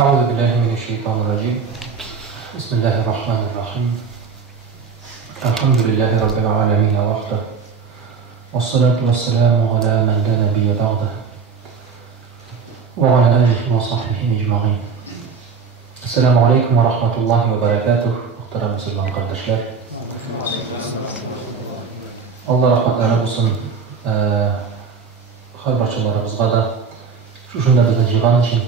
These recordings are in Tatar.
أعوذ بالله من الشيطان الرجيم. بسم الله الرحمن الرحيم. الحمد لله رب العالمين وحده، والصلاة والسلام على من لا نبي بعده وعلى آله وصحبه أجمعين. السلام عليكم ورحمة الله وبركاته. Muhterem Müslüman kardeşler, Allah rahmetlerine olsun. Xabarçılarımızga da şunda bizni jıgan için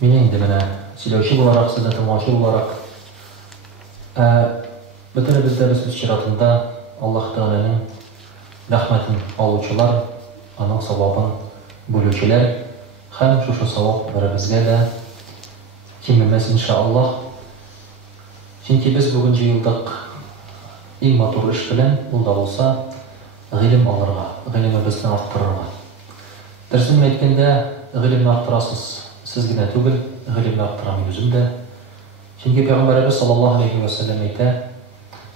meni endi mana silövçi olarak, sizden tamaşa olarak bütün bizde biz şiratında Allah Teala'nın rahmetin aluvchilar, onun savabın bölücüler, hem şu savab bizge de kimimiz inşallah. Çünkü biz bugünkü yıldık eng motor iş bilen bu da olsa ilim alırga, ilimimizni arttırırga. Dersim aytganda ilimni arttırasız, siz gine tugul, ilimni arttıramayın özümde. Çünkü Peygamberimiz sallallahu aleyhi ve sellem ayta,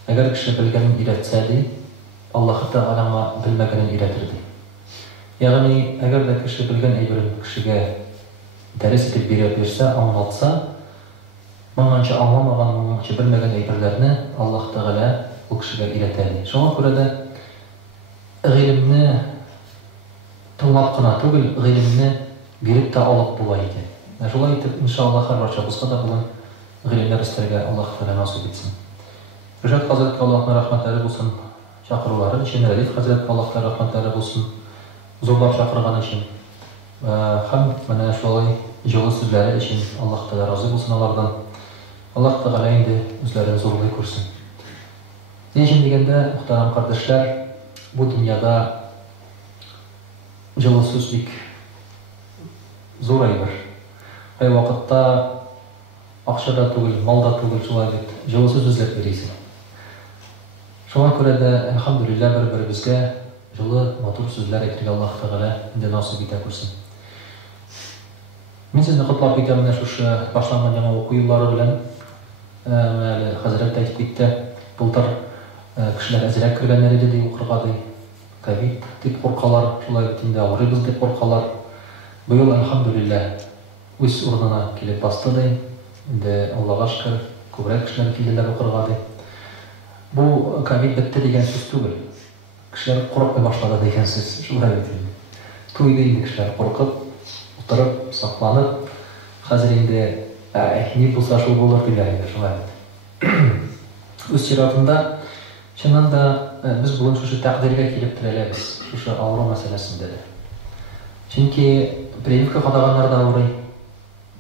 eğer kişi bilgenin iletseydi, Allah Teala bilmegenin iletirdi. Yani eğer de kişi bilgen eybirin kişiye ders edip berse, anlatsa, mangança anlamagan, mangança bilmegen eybirlerini Allah Teala bu kişiye ileterdi. Şuna göre de ilimni tınlap kına tugul, ilimni berip de alıp bulaydı. Şuna etip inşallah her barça bizga da bulan ilimler isterge Allah Teala nasip etsin. Rüşat Hazreti Allah'ına rahmetleri olsun çakırıları için, Elif Hazreti Allah'ına rahmetleri olsun zorlap çakırgan için, hem mana şolay жылы sözleri için Allah Teala razı olsun onlardan. Allah Teala indi özlerini zorluğu kursun. Ne için degende muhterem kardeşler, bu dünyada жылы sözlük zor aydır. Hay vakitte akşada tugul, malda tugul şolay bit, жылы söz özlep veriysin. Şuna göre de elhamdülillah bir-birimizge жылы motor sözler ektirge Allah Teala indi nasip ete kursun. Men sizni qutlab ketaman şu başlangan жаңа оқу yılları bilen. Hazret aytib ketdi, былтыр кишилер азыраак киргенler edi деп укыргады. Ковид деп коркалар, шулай битинде авырыбыз деп коркалар. Быйыл элхамдулилlah өз ордуна келип бастады. Инде Аллага шүкүр, көбүрөөк кишилер келдилер укыргады. Бу ковид битти деген сөз түгүл. Кишилер коркпой башлады деген сөз. Шулай битинде. Тойду инде кишилер коркуп, отырып, сакланып, азыр инде не болса шул болар дегенде шулай. Өз ширатында чыннан да biz бүгүн шушы тагдирге келип тирелебиз, шушы ауру маселесинде. Чөнки прививка кадагандар да аурый,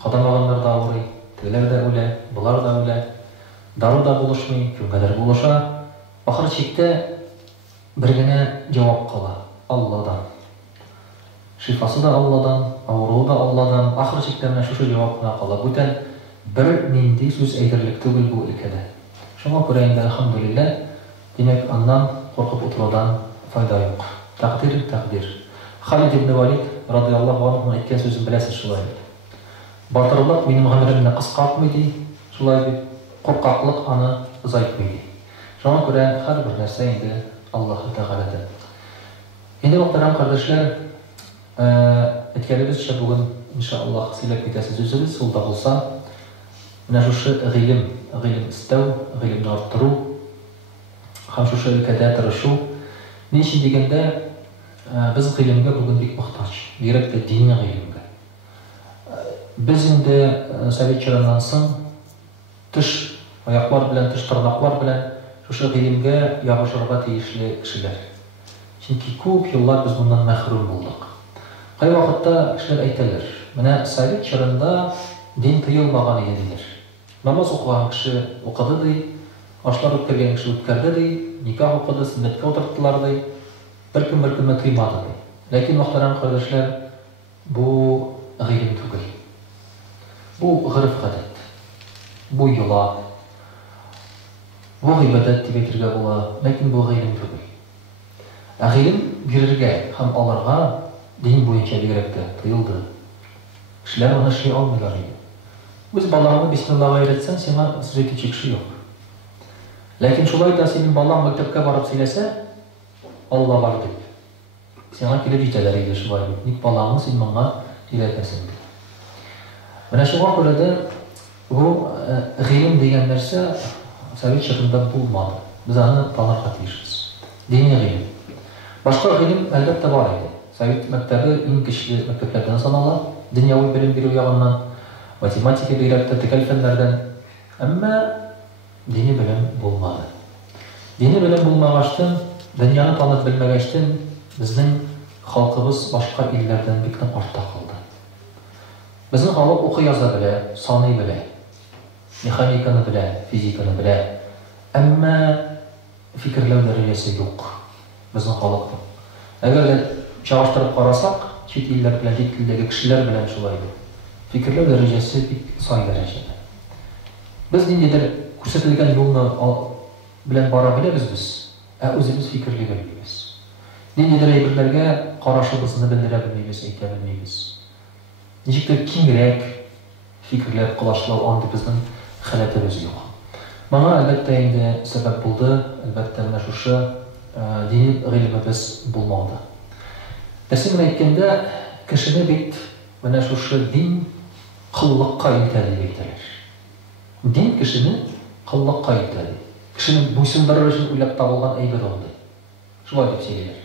кадамагандар да аурый, тилер да өле, булар да өле, дару да булышмый, кимгедер булыша. Ахыр чекте бир генә җавап кала: Алладан. Şifası da Allah'dan, ауруы da Allah'dan. Ахыр чекте менә шушы җавап кына кала. Бүтән bir nindi söz әйтерлек түгел бу өлкәдә. Шуңа күрә инде элхамдулилlah, демәк аннан куркып утырудан файда юк. Тәкъдир. Халид ибн Валид радиллаһу анһу әйткән сүзен беләсез шулай. Батырлык минем гомеремне кыскартмый ди, шулай дип куркаклык аны озайтмый ди. Шуңа күрә һәрбер нәрсә инде Аллаһ Тәгаләдән. Инде мөхтәрәм кардәшләр, әйткәнебезчә бүген иншаллах сөйләп китәсез үзегез, ул да булса менә шушы гыйлем истәү, гыйлемне арттыру, һәм шушы өлкәдә тырышу. Ни өчен дигәндә, без гыйлемгә бүген бик мохтаҗ, бигрәк тә дини гыйлемгә. Без инде совет чорыннан соң тыш аяклар белән, тыш тырнаклар белән шушы гыйлемгә ябышырга тиешле кешеләр. Чөнки күп еллар без моннан мәхрүм булдык. Кай вакытта кешеләр әйтәләр, менә совет чорында дин тыелмаган иде диләр. Намаз укыган кеше укыды ди, ашлар үткәргән кеше үткәрде ди, никах укыды, сөннәткә утырттылар ди, беркем тыймады ди. Ләкин мөхтәрәм кардәшләр, бу гыйлем түгел. Бу гырыф-гадәт, бу йола, бу гыйбадәт дип әйтергә була, ләкин бу гыйлем түгел. Гыйлем бирергә һәм аларга дин буенча бигрәк тә тыелды. Кешеләр аны эшли алмыйлар иде. Үз балаңны бисмиллаһ өйрәтсәң, сиңа сүз кичек кеше юк. Ләкин шулай да синең балаң мәктәпкә барып сөйләсә, Алла бар дип. Сиңа килеп җитәләр иде шулай. Ник балаңны син моңа өйрәтәсең? Менә шуңа күрә дә бу гыйлем дигән нәрсә совет чорында булмады. Без аны танырга тиешбез. Дини гыйлем. Башка гыйлем әлбәттә бар иде. Совет мәктәбе иң көчле мәктәпләрдән санала, дөньяви белем бирү ягыннан, математика бигрәк текел фәннәрдән. Әмма дини белем булмады. Дини белем булмагаштан, дөньяны танып белмәгәчтән, безнең халкыбыз башка илләрдән бик нык артта калды. Безнең халык укый яза белә, саный белә, механиканы белә, физиканы белә. Әмма фикерләү дәрәҗәсе юк. Безнең халыкның. Әгәр дә чагыштырып карасак, чит илләр белән, чит илдәге кешеләр белән шулай ди. Фикерләү дәрәҗәсе бик сай дәрәҗәдә. Без ниндидер күрсәтелгән юлны белән бара беләбез без, ә үзебез фикерле белмибез. Ниндидер әйберләргә карашыбызны белдерә белмибез, әйтә белмибез. Ничектер киңрәк фикерләр кылашлау андый безнең хәләтебез юк. Моңа әлбәттә инде сәбәп булды, әлбәттә менә шушы дини гыйлемебез булмады. Рәсем әйткәндә, кешене бит менә шушы дин кыллыкка илтә дип әйтәләр. Дин кешене кыллыкка илтә. Кешене буйсындырыр өчен уйлап табылган әйбер ул. Шулай дип сөйлиләр.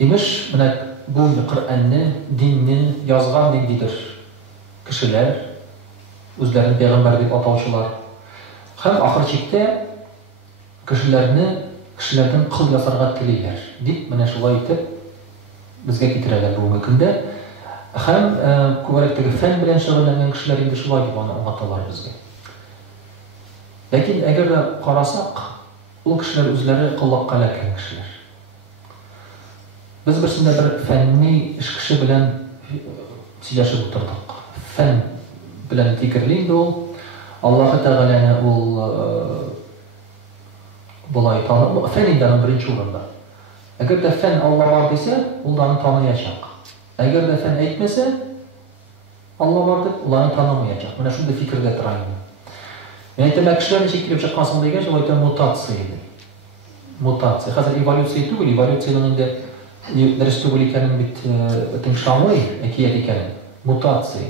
Имеш, менә бу Коръәнне, динне язган ниндидер кешеләр, үзләрен пәйгамбәр дип атаучылар, һәм ахыр чиктә кешеләрдән кыл ясарга телиләр дип, менә шулай итеп безгә китерәләр бүгенге көндә. Һәм күбрәк теге фән белән шөгыльләнгән кешеләр инде шулай дип аны аңлаталар безгә. Ләкин әгәр дә карасак, ул кешеләр үзләре кыллыкка эләккән кешеләр. Biz birsinde bir fenni iş kişi bilen сөйләшеп утырдык. Фән белән фикерләнде ул. Аллаһ Тәгаләне ул булай танып, фән инде беренче урында. Әгәр дә фән Алла бар дисә, ул да аны таныячак. Әгәр дә фән әйтмәсә, Алла бар дип, ул аны танымаячак. Менә шундый фикердә тора инде. Мен әйтәм, кешеләр ничек килеп чыккансың дигән, шулай да мутация иде. Мутация. Хәзер эволюция түгел, эволюциянең инде дөрес түгел икәнен бит тыңшамый, әкият икәнен. Мутация.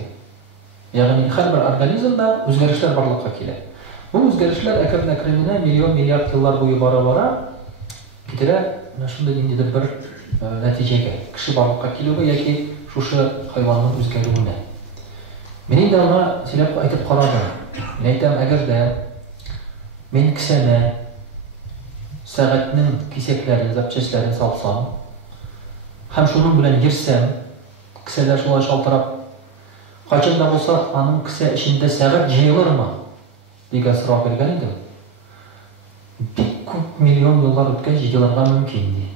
Ягъни һәрбер организмда үзгәрешләр барлыкка килә. Бу үзгәрешләр әкрен-әкрененә миллион-миллиард еллар буе бара-бара китерә шундый ниндидер бер нәтиҗәгә, кеше барлыкка килүгә яки шушы хайванның үзгәрүенә. Мен инде аңа сөйләп әйтеп карадым. Мен әйтәм, әгәр дә мен кесәмә сәгатьнең кисәкләрен, запчастларын салсам, һәм шуның белән йөрсәм, кесәләр шулай шалтырап, кайчан да булса аның кесә эчендә сәгать җыелырмы дигән сорау биргән идем. Бик күп миллион еллар үткәч җыелырга мөмкин ди.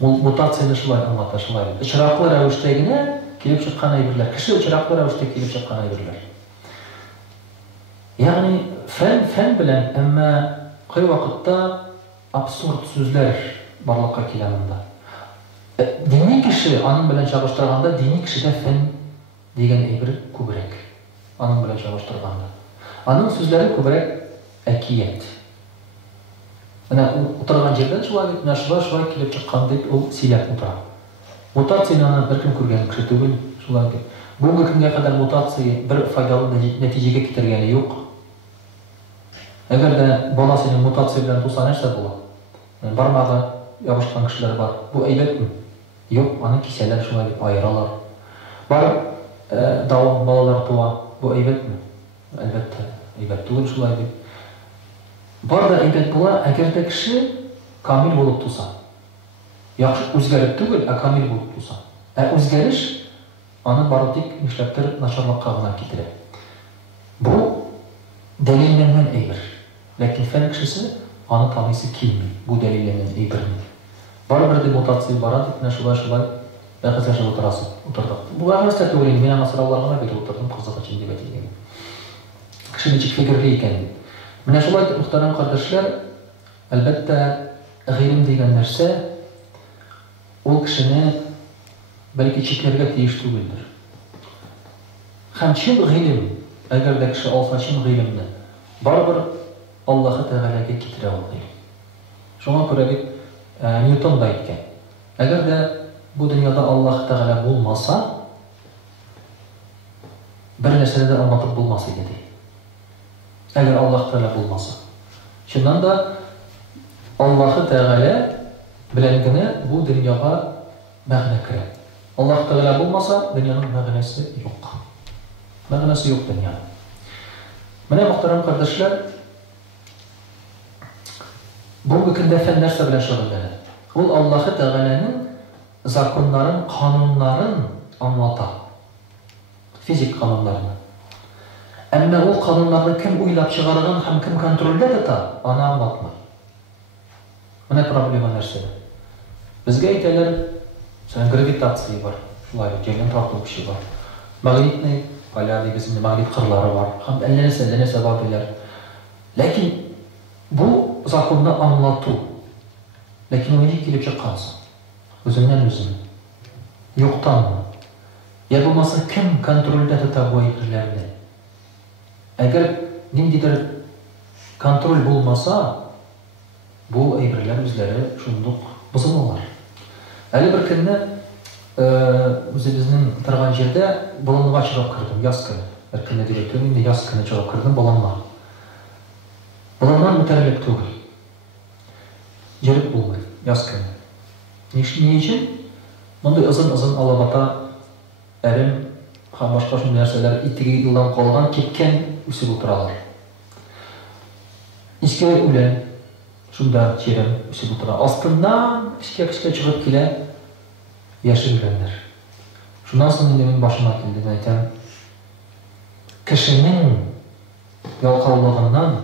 Ул мутацияны шулай аңлата, шулай. Очраклы рәвештә генә килеп чыккан әйберләр, кеше очраклы рәвештә килеп чыккан әйберләр. Ягъни фән белән, әмма кай вакытта абсурд сүзләр барлыкка килә монда. Дини кеше аның белән чагыштырганда, дини кешедә фән дигән әйбер күбрәк. Аның белән чагыштырганда. Аның сүзләре күбрәк әкият. Менә утырган җирдән шулай, менә шулай килеп чыккан дип ул сөйләп утыра. Мутацияны беркем күргән кеше түгел, шулай дип. Бүгенге көнгә кадәр мутация бер файдалы нәтиҗәгә китергәне юк. Әгәр дә бала синең мутация белән туса нәрсә була? Бармагы ябышкан кешеләр бар. Бу әйбәтме? Юк, аны кисәләр шулай дип аералар. Бар давам балалар туа. Бу әйбәтме? Әлбәттә, әйбәт түгел шулай дип. Бар да әйбәт була, әгәр дә кеше камил булып туса. Яхшы үзгәреп түгел, ә камил булып туса. Ә үзгәреш аны бары тик нишләптер начарлыкка гына китерә. Бу дәлилләнгән әйбер. Ләкин фән кешесе аны таныйсы килми. Бу дәлилләнгән әйберне. Барыбер дә мутация бара дип, менә шулай бәхәс яшәп утырдык. Бу бәхәстә түгел, мин аңа сорауларга биреп утырдым, кызык өчен дип әйтелгән. Кеше ничек фикерле икән. Менә шулай дип, мөхтәрәм кардәшләр, әлбәттә гыйлем дигән нәрсә ул кешене бәлки чикләргә тиеш түгелдер. Һәм чын гыйлем, әгәр дә кеше алса чын гыйлемне, барыбер Аллаһ Тәгаләгә китерә ул гыйлем. Шуңа күрә бит Ньютон да әйткән. Әгәр дә bu dünyada Allah Teala bulmasa bir нәрсәне дә аңлатып булмас иде ди. Әгәр Аллаһ Теала булмаса. Шуннан да Аллаһ Теала белән генә бу дөньяга мәгънә керә. Аллаһ Теала булмаса, дөньяның мәгънәсе юк. Мәгънәсе юк дөнья. Менә мөхтәрәм кардәшләр, бүгенге көндә фән нәрсә белән шөгыльләнә? Ул Аллаһ Теаланың законнарын, кануннарын аңлата. Физик канунларны. Әмма ул кануннарны кем уйлап чыгарган һәм кем контрольдә тота, аны аңлатмый. Менә проблема нәрсәдә? Безгә әйтәләр, гравитация бар, шулай җирдән тартылып кеше бар. Магнитный поля дигезендә магнит кырлары бар. Һәм әллә нәрсә бар диләр. Ләкин бу законны аңлату. Ләкин ул ничек килеп чыккансы? Үзеннән үзен. Юктанмы? Я булмаса кем контрольдә тота бу әйберләрне? Әгәр ниндидер контроль булмаса, бу әйберләр үзләре шундук бозылалар. Әле бер көнне үзебезнең торган җирдә болынга чыгып кирдем, яз көне. Бер көнне директор инде яз көне чыгып кирдем болынга. Болыннан үтәрлек түгел. Җирек булмый, яз көне. Ни өчен? Мондай озын алабата әрем һәм башка шундый нәрсәләр итеге елдан калган кипкән үсеп утыралар. Иске үлән шунда черем үсеп утыра. Астыннан кичкә чыгып килә яшел үләннәр. Шуннан соң инде минем башыма килде, әйтәм, кешенең ялкаулыгыннан,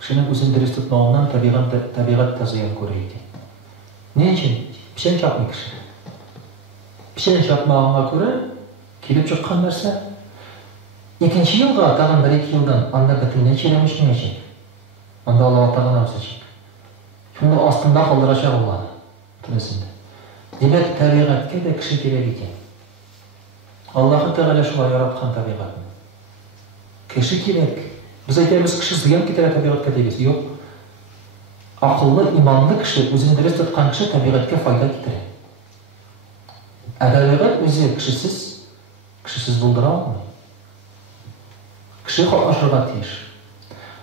кешенең үзен дөрес тотмавыннан табигать та зыян күрә иде. Ни өчен? Печән чапмый кеше. Печән чапмаганга күрә килеп чыккан нәрсә? Икенче елга, тагын 1-2 елдан анда бөтенләй черем үсмәячәк. Анда Аллаһ Тәгалә үсәчәк. Шунда астында калдырачак Аллаһ төнесендә. Димәк, табигатькә дә кеше кирәк икән. Аллаһ Тәгалә шулай яраткан табигатны. Кеше кирәк. Без әйтәбез, кеше зыян китерә табигатькә дигез. Юк. Акыллы, иманлы кеше, үзен дөрес тоткан кеше табигатькә файда китерә. Табигат үзе кешесез булдыра алмый. Кеше катнашырга тиеш.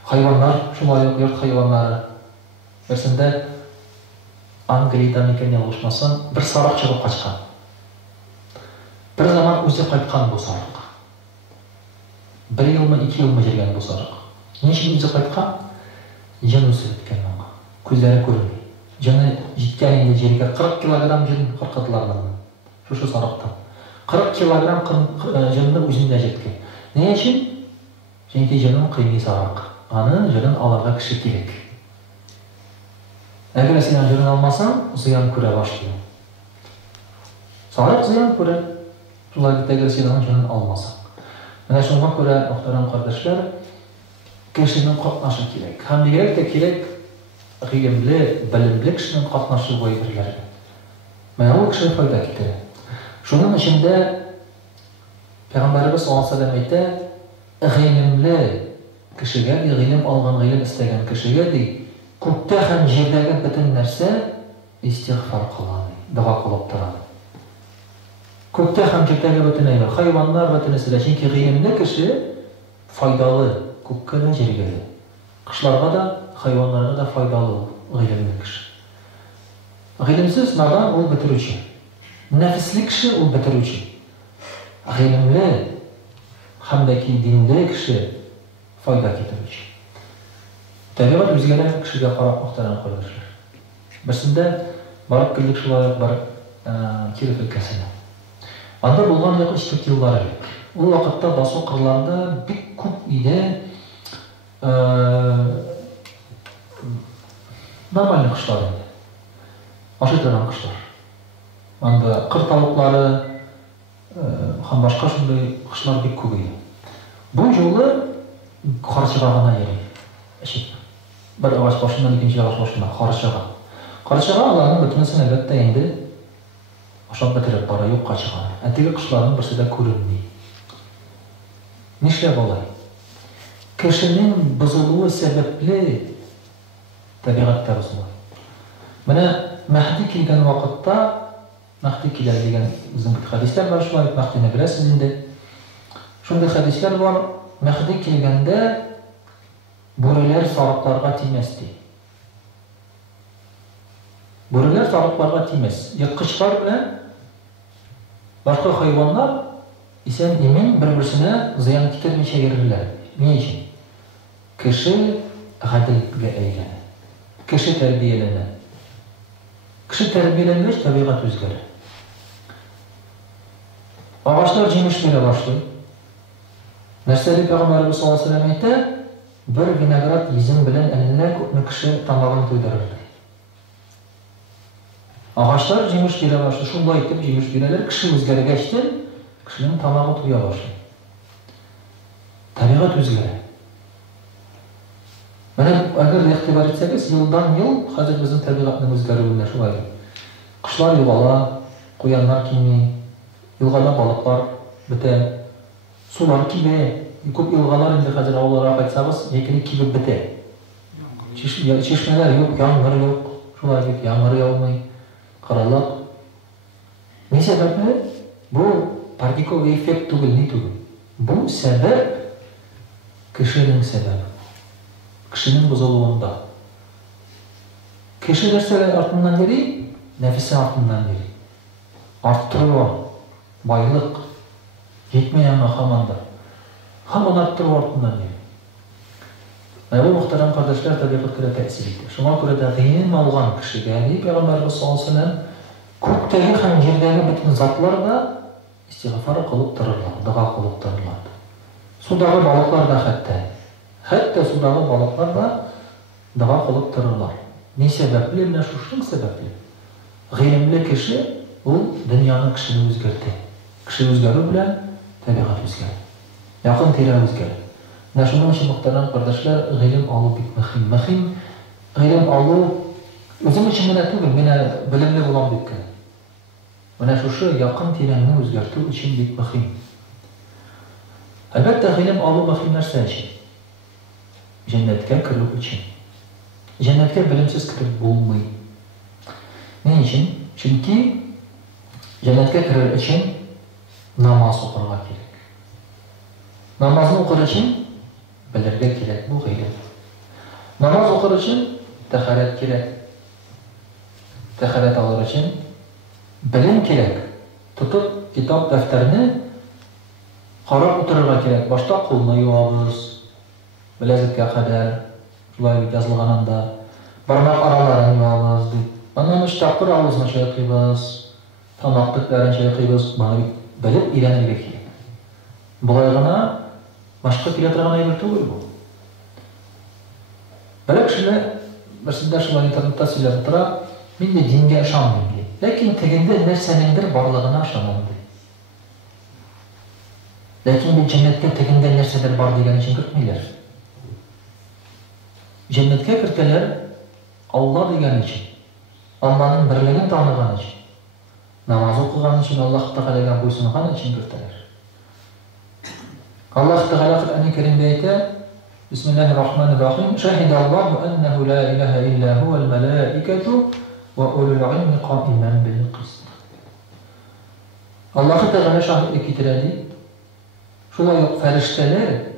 Хайваннар, шулай ук йорт хайваннары. Берсендә Англиядә икән ялгышмасам, бер сарык чыгып качкан. Бер заман үзе кайткан бу сарык. 1 елмы, 2 елмы җиргән бу сарык. Ничек үзе кайткан? Җан үсеп киткән аңа. Күзләре күрми. Җаны җиткән инде җиргә 40 килограмм җан кыркытылар. Шушы сарыктан. 40 килограмм җанны үзендә җиткән. Ни өчен? Чөнки җанын кыймый сарык. Аны җанын алырга кеше кирәк. Әгәр син җанын алмасаң, зыян күрә башлый. Сарык зыян күрә. Шулай дип әгәр син җанын алмасаң. Менә шуңа күрә, мөхтәрәм кардәшләр, кешенең катнашы кирәк. Һәм бигрәк тә кирәк гыйлемле, белемле кешенең катнашы бу әйберләргә. Менә ул кеше файда китерә. Шуның өчен дә Пәйгамбәрбез саллаллаһу алейһи ва сәллям әйтә, гыйлемле кешегә, гыйлем алган, гыйлем истәгән кешегә ди, күктә һәм җирдәге бөтен нәрсә истигъфар кыла, дуа кылып тора. Күктә һәм җирдәге бөтен әйбер, хайваннар бөтенесе дә, чөнки гыйлемле кеше файдалы, күккә дә җиргә дә. Кошларга да, хайваннарга да файдалы гыйлемле кеше. Гыйлемсез надан ул бетерүче. Нәфисле кеше ул бетерүче. Гыйлемле һәм дә динле кеше файда китерүче. Табигать үзгәрә кешегә карап мөхтәрәм кардәшләр. Берсендә барып килдек шулай ук бар Киров өлкәсенә. Анда булган якын 4 еллар элек. Ул вакытта басу кырларында бик күп иде нормаль кошлар иде. Ашый торган кошлар. Анда кыр тавыклары һәм башка шундый кошлар бик күп иде. Бу юлы карчыга гына йөри. Бер агач башыннан икенче агач башына карчыга. Карчыга аларның бөтенесен әлбәттә инде ашап бетереп бара, юкка чыга. Теге кошларның берсе дә күренми. Нишләп алай? Кешенең бозылуы сәбәпле табигатьтә бозыла. Менә Мәһди килгән вакытта Мәхди килер дигән безнең хәдисләр бар, шулай Мәхдине беләсез инде. Шундый хәдисләр бар, Мәхди килгәндә бүреләр сарыкларга тимәс ди. Бүреләр сарыкларга тимәс. Йырткычлар белән башка хайваннар исән-имин бер-берсенә зыян китермичә йөрерләр. Ни өчен? Кеше гаделгә әйләнә. Кеше тәрбияләнә. Кеше тәрбияләнгәч, табигать үзгәрә. Агачлар җимеш бирә башлый. Нәрсә дип Пәйгамбәрбез саллаллаһу алейһи ва сәлләм әйтә? Бер виноград йөзем белән әллә күпме кеше тамагын туйдырыр. Агачлар җимеш бирә башлый. Шулай итеп җимеш бирәләр, кеше үзгәргәчтен кешенең тамагы туя башлый. Табигать үзгәрә. Менә әгәр игътибар итсәгез, елдан-ел хәзер безнең табигатьнең үзгәрүенә шулай. Кошлар югала, куяннар килми, елгада балыклар бетә, сулар кибә. Күп елгалар инде хәзер авылларга кайтсагыз, якины кибеп бетә. Чишмәләр юк, яңгыр юк, шулай дип яңгыр яумый, каралык. Ни сәбәпле? Бу партиковый эффект түгел, ни түгел. Бу сәбәп кешенең сәбәбе. Кешенең бозылуында. Кеше нәрсәләр артыннан йөри? Нәфесе артыннан йөри. Арттыру, байлык, җитмәгән хаманда. Һаман арттыру артыннан йөри. Бу мөхтәрәм кардәшләр, табигатькә тәэсир итә. Шуңа күрә дә гыйлем алган кешегә, Пәйгамбәрбез саллаллаһу алейһи ва сәлләм, күктәге һәм җирдәге бөтен затлар да истигъфар кылып торырлар, дуга кылып торырлар. Судагы балыклар да хәтта судагы балыклар да дуга кылып торырлар. Ни сәбәпле? Менә шуның сәбәпле. Гыйлемле кеше ул дөньяны кешене үзгәртә. Кеше үзгәрү белән табигать үзгәрә. Якын тирә үзгәрә. Менә шуның өчен мөхтәрәм кардәшләр, гыйлем алу бик мөһим. Гыйлем алу үзем өчен генә түгел, менә белемле булам дип кенә. Менә шушы якын тирәне үзгәртү өчен бик мөһим. Әлбәттә, гыйлем алу мөһим нәрсә өчен? Җәннәткә керү өчен. Җәннәткә белемсез киреп булмый. Ни өчен? Чөнки җәннәткә керер өчен намаз укырга кирәк. Намазны укыр өчен белергә кирәк бу гыйлем. Намаз укыр өчен тәһарәт кирәк. Тәһарәт алыр өчен белем кирәк. Тотып китап, дәфтәрне карап утырырга кирәк. Башта кулны юабыз. Беләзеккә кадәр шулай язылган анда. Бармак араларын юабыз дип. Аннан 3 тапкыр авызны чайкыйбыз. Тамак төпләрен чайкыйбыз. Моны белеп өйрәнергә кирәк. Булай гына башка килә торган әйбер түгел бу. Бер кешеләр берсендә шулай интернетта сөйләп тора, мин дә дингә ышанмыйм ди. Ләкин тегендә нәрсәнеңдер барлыгына ышанам ди. Ләкин бу җәннәткә тегендә нәрсәдер бар дигән өчен кертмиләр. Җәннәткә кертәләр Алла дигән өчен. Алланың берлеген таныган өчен. Намаз укыган өчен, Аллаһ Тәгаләгә буйсынган өчен кертәләр. Аллаһ Тәгалә Коръән-и Кәримдә әйтә: Бисмиллаһир-рахманир-рахим. Шаһидаллаһу аннаху ла илаһа илля хувал малаикату ва улул илми қаиман бил-қист. Аллаһ Тәгалә шаһидлек китерә ди. Шулай ук фәрештәләр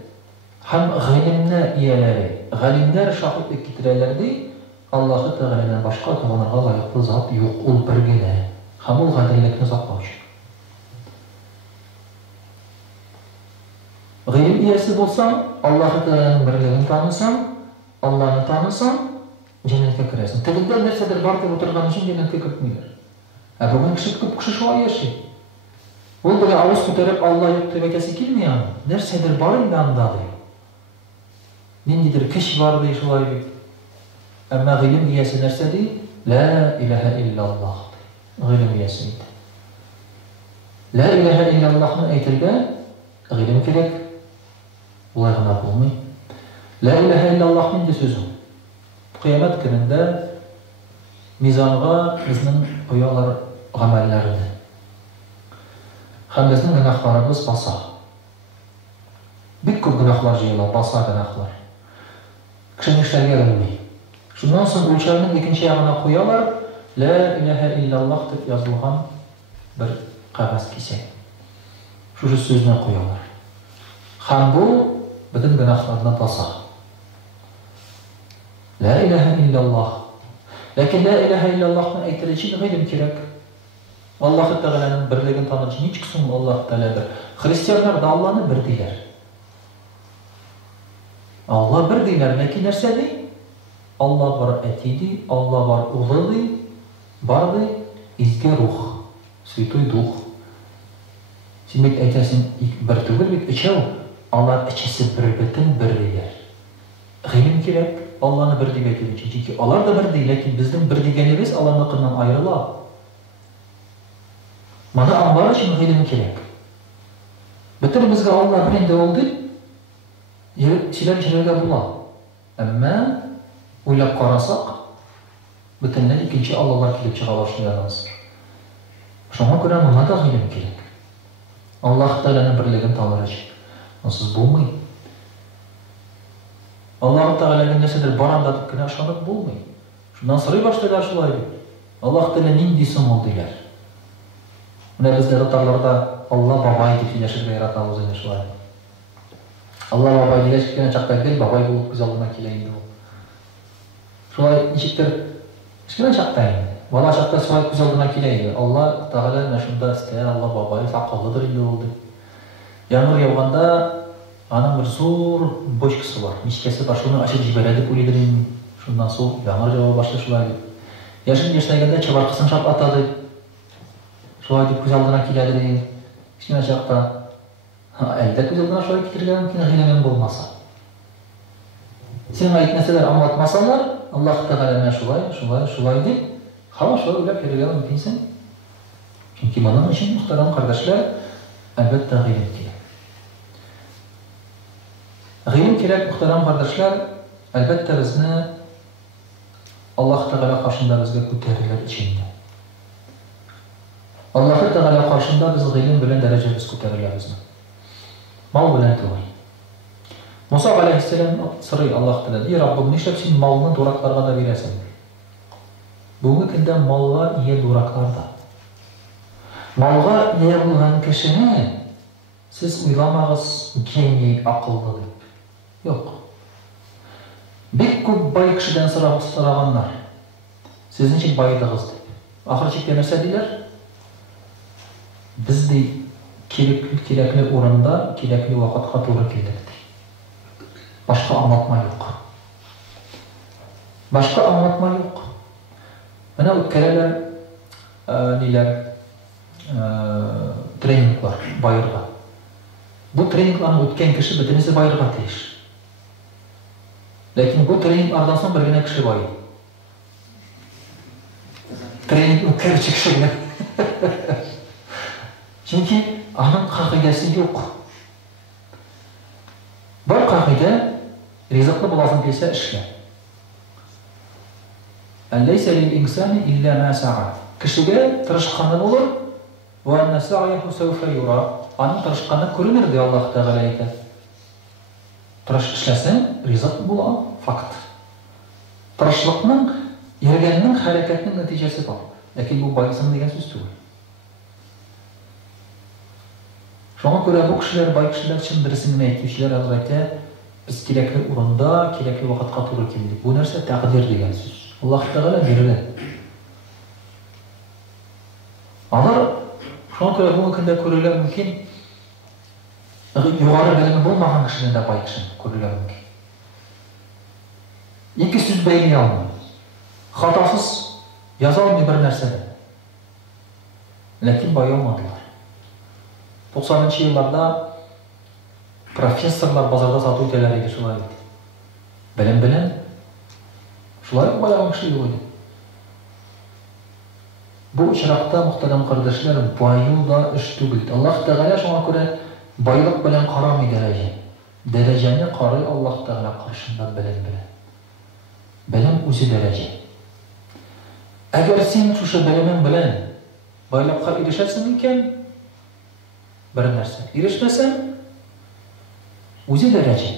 һәм гыйлемне ияләре, галимнәр шаһидлек китерәләр ди. Аллаһ Тәгаләдән башка табынырга лаеклы зат юк, ул бер генә. Һәм ул гаделлекне саклаучы. Гыйлем иясе булсаң, Аллаһ Тәгаләнең берлеген танысаң, Аллаһны танысаң, җәннәткә керәсең. Тегендә нәрсәдер бар дип утырган өчен җәннәткә кертмиләр. Бүген күп кеше шулай яши. Ул белән авыз күтәреп Алла юк дип әйтәсе килми аны. Нәрсәдер бар инде анда ди. Ниндидер көч бар ди шулай дип. Әмма гыйлем иясе нәрсә ди? Ла илаһа илляллаһ. Гыйлем иясе ди. Ла илаһа илляллаһны әйтергә гыйлем кирәк. Улай гына булмый. Ла илаһа илляллаһ нинди сүз ул? Кыямәт көнендә мизанга безнең куялар гамәлләрне. Һәм безнең гөнаһларыбыз баса. Бик күп гөнаһлар җыела, баса гөнаһлар. Кеше нишләргә белми. Шуннан соң үлчәүнең икенче ягына куялар, ла илаһа илляллаһ дип язылган bir qog'oz kesek. Shu so'zni qo'yinglar. Ham bu bütün günahlardan tasa. La ilahe illallah. Lakin la ilahe illallah'ın aytilishi için ilim kerak. Allah Teala'nın birligini tanımak için hiç kısım Allah Teala'dır. Hristiyanlar da Allah'ını bir deyler. Allah bir deyler. Lakin nerse değil? Allah var etiydi, Allah var oğladı, vardı, izge ruh, Святой Дух. Şimdi aytasın bir tügül bit içev, Allah içesi bir bütün bir deyler. İlim kerak. Allah'ını bir deyip için. Çünkü onlar da bir değil, lakin bizden bir degenimiz Allah'ın ayrıla. Mana anlar için ilim kerak. Bütün bizge Allah birinde oldu, şeyler bular. Ama uylab qarasak, bütünden ikinci Allah'lar kelib çığa başlayamiz. Şuna göre mana da ilim kerak. Allah Teala'nın birligini tanır. Onsuz bulmayın. Allah Teala'nın nesedir barandadık kına aşanıp bulmayın. Şundan soruyu başlaylar şulaydı. Allah Teala nindi son deyler. Buna bizde Tatarlarda Allah babay deyip yaşırga yaratmamız ene şulaydı. Allah babay deyler çıkkana çakta değil, babay bulup güzel olmak kileyindi o. Şulay nişiktir, çıkkana çaktayın. Valla çakta şulay güzel olmak kileyindi. Allah Teala şunda isteyen Allah babayı sakallıdır indi oldu. Yağmur yağganda anın bir zor boşkısı var. Mişkesi var. Şunu açıp jiberedik ulidirin. Şundan sonra yağmur java başla şulaydı. Yaşın yaşlayaganda çıbarkısını şap atadı. Şulaydı göz aldına kiledi. Kichkina çakta. Elde göz aldına şulay kitirgen mümkün g'ilemen bolmasa. Sen aytmasalar, anlatmasalar, Allah Teala'na şulay deb, hava şulay uylab yurgan mümkünsen. Çünkü bunun için muhtaram kardeşler, elbette g'ilim kerak. G'ilim kerak muhtaram kardeşler, elbette bizni Allah Teala karşında bizga ko'tariladi içinde. Allah Teala karşında biz g'ilim bilan darajamiz ko'tarilamiz. Mal bilan to'g'ri. Musa aleyhisselam soruyor Allah Teala, "Ey Rabbim, niçin sen malını duraklarga da veresin?" Bugungi kunda malga iya duraklarda. Malga iya bo'lgan kishini siz uylamag'iz geniy, aqlli deb. Yo'q. Bek ko'p boy kishidan so'raganlar. Siz nechun boyidingiz deb. Oxiri chekka narsa deylar. Biz de kerakli o'rinda, kerakli vaqtga to'g'ri keldik. Başka anlatma yok. Başka anlatma yok. Bana ötkereler, training var, bayırga. Bu traininglarını ötken kişi bütünüzü bayırga teyiş. Lakin bu traininglardan sonra bir gene kişi bayır. Training ötkerçi kişi bile. Çünkü anın kakidesi yok. Bir kakide, rizıklı bulasın deyse işle. Leyse lil insani illa ma sa'a. Kişiye tırışkanı olur ve enne sa'yahu sevfe yura. Anın tırışkanı görünür diye Allah Teala ayetler. Tırış işlesin, rizık bula, fakt. Tırışlıkның, yergeninin, hareketinin neticesi var. Lakin bu bayısın degen söz değil. Şuna göre bu kişiler, bay kişiler için birisini aytmışlar, Hazreti biz kerakli o'rinda, kerakli vaqtga to'g'ri keldik. Bu narsa taqdir degan so'z. Alloh taolo berdi. Agar shunga ko'ra bu kunda ko'rilar mumkin. Yuqori bilimi bo'lmagan kishidan da boy kishini ko'rilar mumkin. Ikki so'z baylay olmaydi. Xatosiz yoza olmay bir narsani. Lakin boy olmadilar. 90-yillarda professorlar bozorda sotib o'talar edi shulay. Bilim şulay bayağı kishi yo'q edi. Bu uchraqda muhtaram qardoshlar, boyu da ish tugul. Allah Teala shunga ko'ra boylik bilan qaramay daraja. Darajani qaray Allah Teala qarshida bilim. Bilim o'zi daraja. Agar sen shu biliming bilan boylikqa erishasan ekan, bir narsa. Erishmasan, o'zi daraja.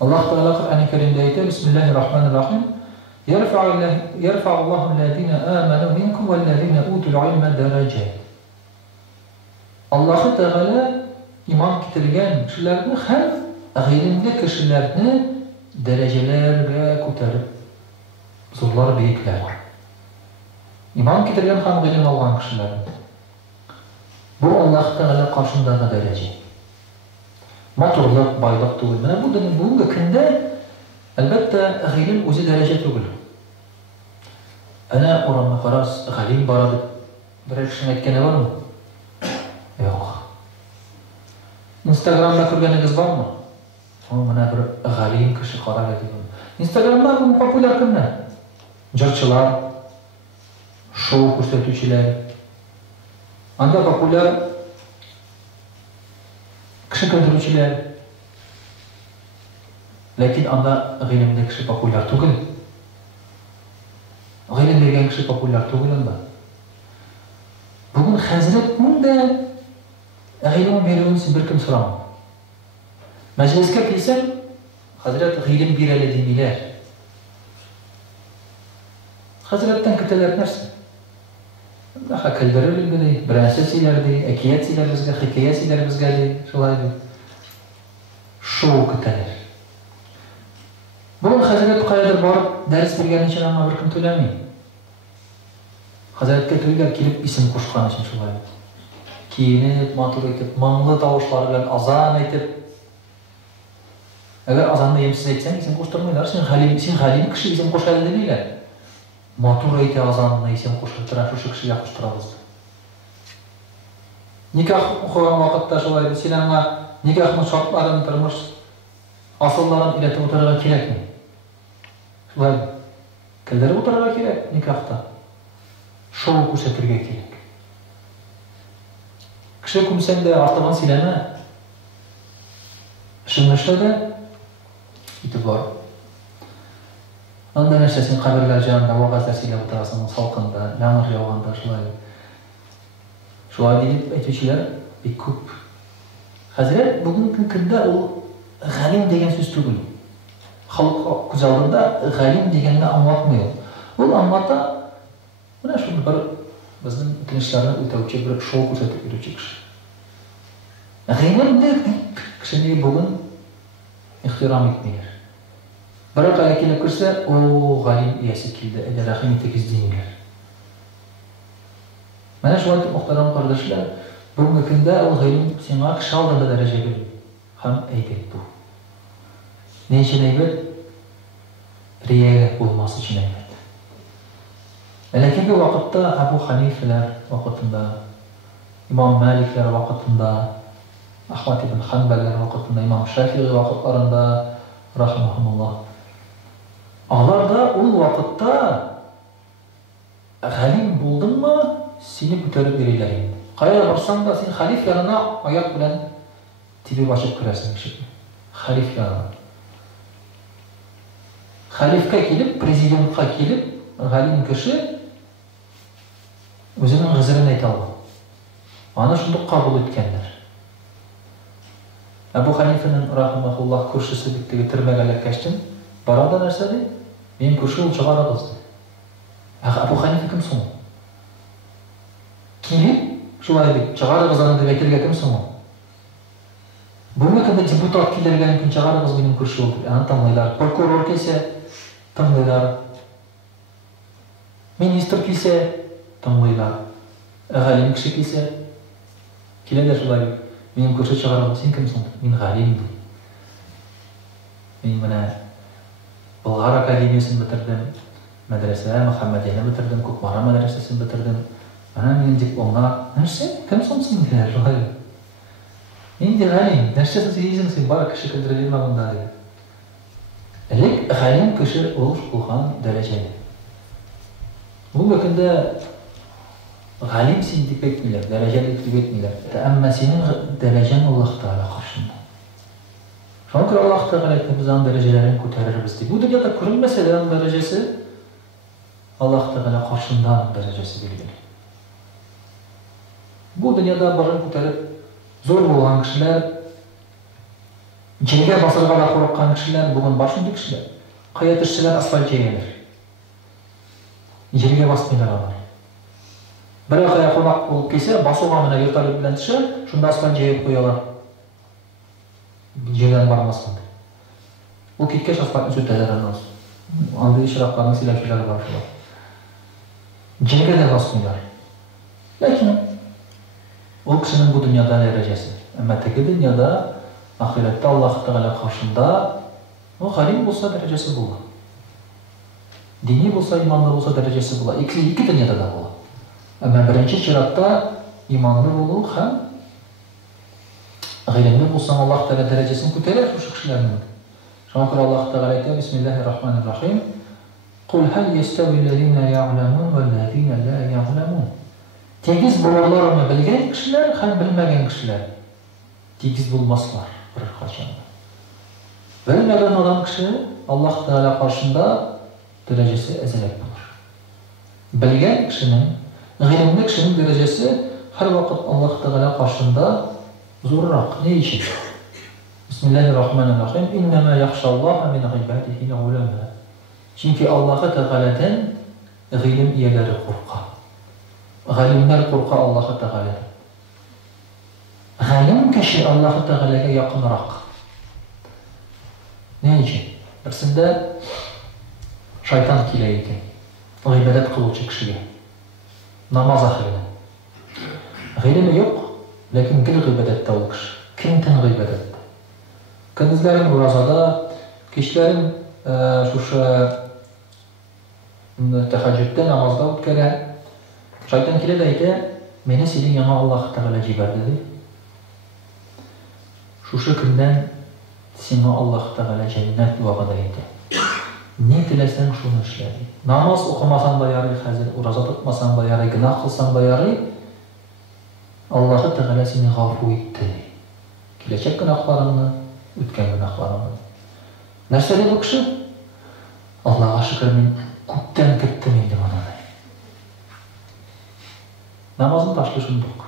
Allah Teala Kur'an-ı Kerim'de ayet: Bismillahirrahmanirrahim. يرفع الله الذين آمنوا منكم والذين أوتوا العلم درجات. Allah Teala iman getirgen kişilerini hem ilimli kişilerini derecelerge kotarıp zorlar büyükler. İman getirgen hem ilim algan kişilerini. Bu Allah Teala karşındaki derece. Maturluk, baylık değil. Bu günde elbette ilim özü derece değil. Ana oranma karas ilim baradı. Bir kişinin etkeni var mı? Yok. Instagram'da görgeniz var mı? Bana bir galim kişi karar ediyor. Instagram'da bu popüler kimler? Cırçılar, şov göstericiler. Anda popüler kişi göstericiler. Lakin anda ilimde kişi popüler değil. İlim vergen kişi popüler değil anda. Bugün Hazret bunda ilim veriyorsun bir kim soramam. Mecliske kilsem Hazret ilim bir ele demiler. Hazret'ten kıteler nersin? Hakalları bilgili, prensesilerdi, ekiyetilerimizge, hikayetilerimizge şulaydı. Şu kıteler. Bugün Hazret kayadır barıp ders bilgen için ama bir kim tülemeyin. Hazret'e tüyler kilip isim kuşkan için şulaydı. Kiyinip, matur etip, manlı tavuşları bilen azan etip. Eğer azanını yemsiz etsen isim koşturmaylar. Sen halim kişi isim koşar demeyler. Matur eti azanına isim koşturturan şu kişi yakıştırabızdı. Nikah okuyan vakitte şulaydı. Sinan'a nikahın şartlarını tırmış, asılların ileti oturarak gerek mi? Şulaydı. Kelleri oturarak gerek nikahta. Şovu kusetirge gerek. Kişi kumsen de artaman sileme. Şınmışta da itibar. Anda neşesin kabirler canında, vagazlarıyla oturasının salkında, yağmur yağğanda şulaydı. Şulaydı deyip etmişler bir küp. Hazret bugünkü günde o galim degen söz tügül. Halk güzalında galim degenini anlatmıyor. O anlatta buna şunu bir bizim kınışlarına ötevçe bir şov kursatı görecek. Galim de kişini bugün ihtiram etmeyer. Bırak ayakine kırsa o galim iyası kilde, eder rahim tekizdiğinler. Bana şu vakit muhterem kardeşler, bugün günde o galim simak şaldığında derece bilir. Hem eybet bu. Ne için eybet? Riyaya olması için eybet. Lakin bir vakitte Ebu Hanifeler vakitinde, İmam Malikler vakitinde, Ahmet ibn Hanbeler vakitinde, İmam Şafii vakitlerinde, rahimahumullah. Onlar da o vakitte galim buldun mu seni götürüp verirler. Kaya varsan da sen halif yanına ayak bilen tipi başıp kırasın kişi. Halif yanına. Halifka gelip, prezidentka gelip, galim kişi özünün gızırını ayta alır. Ana şunu kabul etkenler. Ebu Hanife'nin rahimahullah kurşusu bitti getirmegeler kaçtın. Barada nerse de benim kurşu ol çıgar ağızdı. Ebu Hanife kim sonu? Gelip şulay bir çıgar ağızlarını vekilge kim sonu? Bu mekanda deputat kilergen kim çıgar ağız benim kurşu oldu. Yani tanıylar. Prokuror kese tanıylar. Minister kese tanıylar. Galim kişi kese kilerler şulay bir. Benim kurşu çıgar ağız sen kim sonu? Ben galimdim. Ben bana Bulgar Akademiyasını bitirdim. Medrese, Muhammediye'ni bitirdim. Kukmara Medresesi'ni bitirdim. Bana benim diplomlar. Nerse? Kim sonsun diler? Ben de galim. Nerse siz iyisiniz? Bana kişi kıldırılır mı bunda diye. Elek galim kişi olur olgan dereceli. Bu vakinde galim seni dip etmiyorlar. Dereceli dip etmiyorlar. Ama senin derecen Allah Teala karşında. Çünkü Allah Teala bizden derecelerini kurtarır bizdi. Bu dünyada kurulmeselerin derecesi Allah Teala karşından derecesi bilgilir. Bu dünyada başını kurtarıp zor olan kişiler, cenga basırga da korkan kişiler, bugün başında kişiler, kayat işçiler asfalt gelir. жерге басмыйлар алар. Бірақ аяқ қонақ болып келсе, басуға мына вертолет белән төшә, шунда астан җәеп куялар. Жердән бармасын. Ул киткәч асфальтны сүтәләр аннан. Андый чиракларны сөйләшүләр бар шулар. Жерге дә басмыйлар. Ләкин ул кешенең бу дөньяда дәрәҗәсе. Әмма теге дөньяда, ахиратта Аллаһ Тәгалә каршында галим булса дәрәҗәсе була. Дини булса, иманлы булса дәрәҗәсе була. Ике дөньяда да була. Әмма беренче чиратта иманлы булу һәм гыйлемле булсаң Аллаһ Тәгалә дәрәҗәсен күтәрә шушы кешеләрнең. Шуңа күрә Аллаһ Тәгалә әйтә: Бисмиллаһир-рахманир-рахим. Кул һәл ястави аллазина я'ламун валлазина ла я'ламун. Тигез булырлармы белгән кешеләр һәм белмәгән кешеләр? Тигез булмаслар беркайчан. Белмәгән адам кеше Аллаһ Тәгалә каршында дәрәҗәсе әзәләп булыр. Белгән кешенең, гыйлемле кешенең дәрәҗәсе һәрвакыт Аллаһ Тәгалә каршында зуррак. Ни өчен? Бисмиллаһир-рахманир-рахим. Иннама яхшаллаһа мин гыйбадихи улама. Чөнки Аллаһ Тәгаләдән гыйлем ияләре курка. Галимнәр курка Аллаһ Тәгаләдән. Галим кеше Аллаһ Тәгаләгә якынрак. Ни өчен? Берсендә шайтан килә икән. Гыйбадәт кылучы кешегә. Намаз ахырында. Гыйлеме юк, ләкин гел гыйбадәттә ул кеше. Кемдән гыйбадәт? Көндезләрен уразада, кичләрен шушы тәһаҗҗүдтә намазда үткәрә. Шайтан килә дә әйтә: "Менә синең яңа Аллаһ Тәгалә җибәрде" ди. Шушы көндән сиңа Аллаһ Тәгалә җәннәт вәгъдә итә. Ни теләсәң шуны эшлә. Намаз укымасаң да ярый, хәзер ураза тотмасаң да ярый, гынах кылсаң да ярый. Аллаһ Тәгалә сине гафу итте. Киләчәк гынахларыңны, үткән гынахларыңны. Нәрсә ди бу кеше? Аллаһка шөкер, мин күптән көттем инде моны. Намазын ташлый шундук.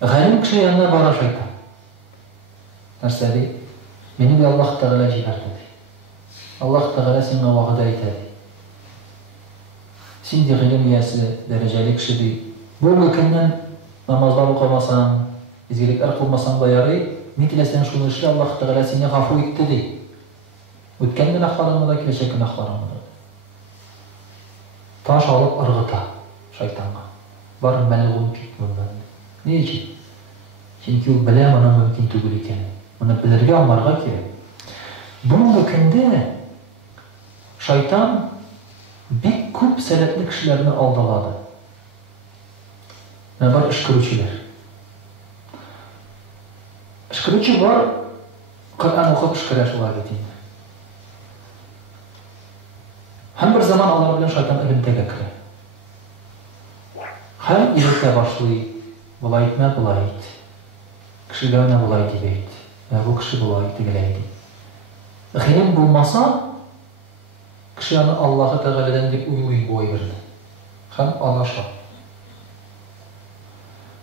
Галим кеше янына бара шайтан. Нәрсә ди? Мине дә Аллаһ Тәгалә җибәрде. Аллаһ Тәгалә сиңа вәгъдә итә. Син ди гыйлем иясе, дәрәҗәле кеше ди. Бу көннән намазлар укымасаң, изгелекләр кылмасаң да ярый, ни теләсәң шуны эшлә, Аллаһ Тәгалә сине гафу итте ди. Үткән гынахларыңны да, киләчәк гынахларыңны да. Таш алып ыргыта шайтанга. Бар мәлгун кит моннан. Ни өчен? Чөнки ул белә моның мөмкин түгел икәнен. Моны белергә аңларга кирәк. Бүгенге көндә шайтан бик күп сәләтле кешеләрне алдалады. Менә бар эшкерүчеләр. Эшкерүче бар, Коръән укып эшкерә шулай бит инде. Һәм бер заман алар белән шайтан элемтәгә керә. Һәм иретә башлый. Булай итмә, булай ит. Кешегә менә булай дип әйт. Бу кеше булай тигеләй ди. Гыйлем булмаса, кеше аны Аллаһ Тәгаләдән дип уйлый бу әйберне. Һәм анаша.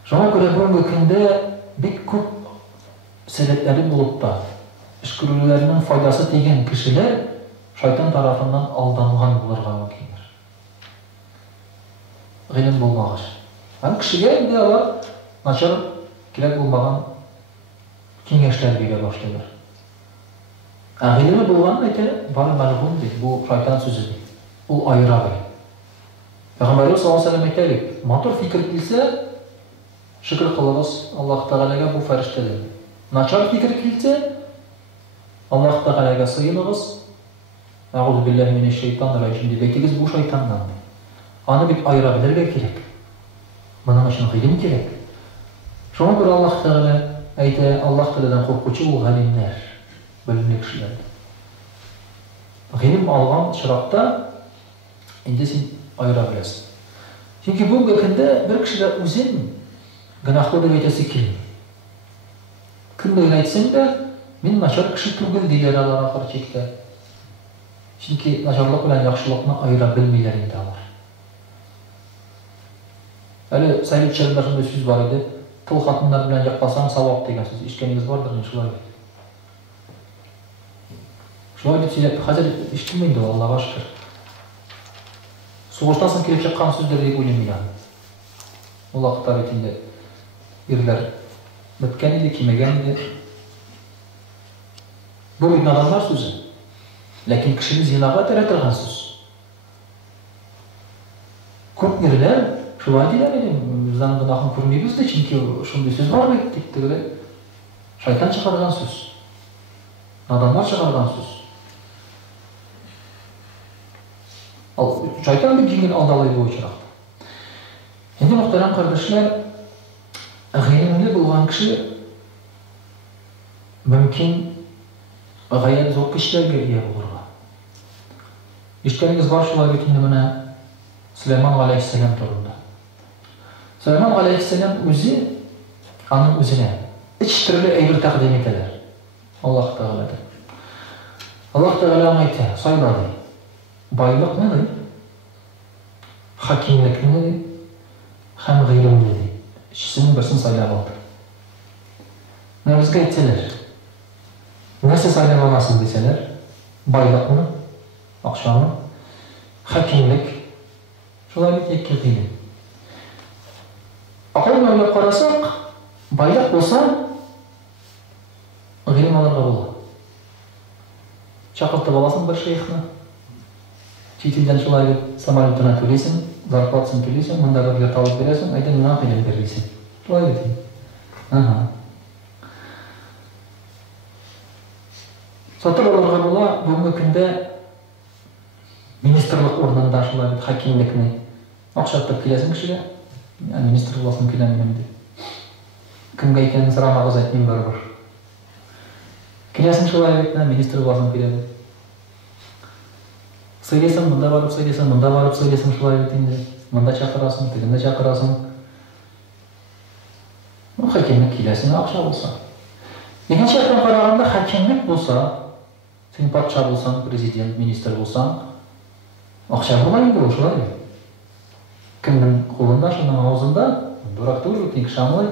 Шуңа күрә бүгенге көндә бик күп сәләтләре булып та, эшкерүләрнең файдасы тигән кешеләр шайтан тарафыннан алданган булырга мөмкиндер. Гыйлем булмагач. Һәм кешегә инде алар начар кирәк булмаган киңәшләр бирә башлыйлар. Гыйлеме булганын әйтә, бары мәгълүм ди, бу шайтан сүзе ди. Ул айыра бай. Пәйгамбәр саллаллаһу алейһи ва сәлләм әйтә, матур фикер килсә, шөкер кылыгыз Аллаһ Тәгаләгә, бу фәрештәдер. Начар фикер килсә, Аллаһ Тәгаләгә сыйыныгыз. Аузу биллаһи минеш шайтанир раҗим дип әйтегез, бу шайтаннан. Аны бит айыра белергә кирәк. Моның өчен гыйлем кирәк. Шуңа күрә Аллаһ Тәгалә әйтә, Аллаһ Тәгаләдән куркучы ул галимнәр, белемле кешеләр. Гыйлем алган чиракта инде син айыра беләсең. Чөнки бүгенге көндә бер кешегә үзен гынахлы дип әйтәсе килми. Кемгә әйтсәң дә, мин начар кеше түгел диләр алар ахыр чиктә. Чөнки начарлык белән яхшылыкны айыра белмиләр инде алар. Әле Сәйид шәрифтә шундый сүз бар иде. Тыл хатыннар белән якласаң савап дигән сүз. Ишеткәнегез бардыр инде шулай. Шулай дип сөйләп, хәзер ишетелми инде, Аллаһка шөкер. Сугыштан соң килеп чыккан сүзләр дип уйлыйм мин. Ул вакытта бит инде ирләр беткән иде, кимәгән иде. Бу бит наданлар сүзе. Ләкин кешене зинага тәрә торган сүз. Күп ирләр шулай диләр иде. Бездән гынахын күрмибез дә, чөнки шундый сүз бар бит дип тегеләр. Шайтан чыгарган сүз. Наданлар чыгарган сүз. Шайтан бит җиңел алдалай бу очракта. Инде мөхтәрәм кардәшләр, гыйлемле булган кеше мөмкин гаять зур көчләргә ия булырга. Ишеткәнегез бар шулай бит инде менә Сөләйман галәйһиссәлам турында. Сөләйман галәйһиссәлам үзе аның үзенә үч төрле әйбер тәкъдим итәләр. Аллаһ Тәгаләдән. Аллаһ Тәгалә әйтә, сайла ди. Байлыкны ди, хакимлекне ди, һәм гыйлемне ди. Өчесенең берсен сайлап алды. Нәрсәгә әйтәләр? Нәрсә сайлап аласың дисәләр? Байлыкны, акчаны, хакимлек. Шулай бит яки гыйлем. Акылны уйлап карасак, байлык булса, гыйлем алырга була. Чакыртып аласың бер шейхны. Читилдән шулай бит самолетына түлисең, зарплатасын түлисең, монда бер йорт алып бирәсең, әйдә миңа гыйлем бирәсең. Шулай бит. Сатып алырга була, бүгенге көндә министрлык орнында шулай бит хакимлекне акчатып киләсең кешегә. Министр буласың киләм инде. Кемгә икәнен сорамагыз, әйтмим барыбер. Киләсең шулай бит, министр буласың киләм. Сөйләсәң, монда барып сөйләсәң, монда барып сөйләсәң шулай бит инде. Монда чакырасың, тегендә чакырасың. Ну, хакимлек киләсең, акча булса. Икенче яктан караганда, хакимлек булса, син патша булсаң, президент, министр булсаң, акча була инде шулай. Кемнең кулында, шуның авызында, дурак түгел, тик шамлый.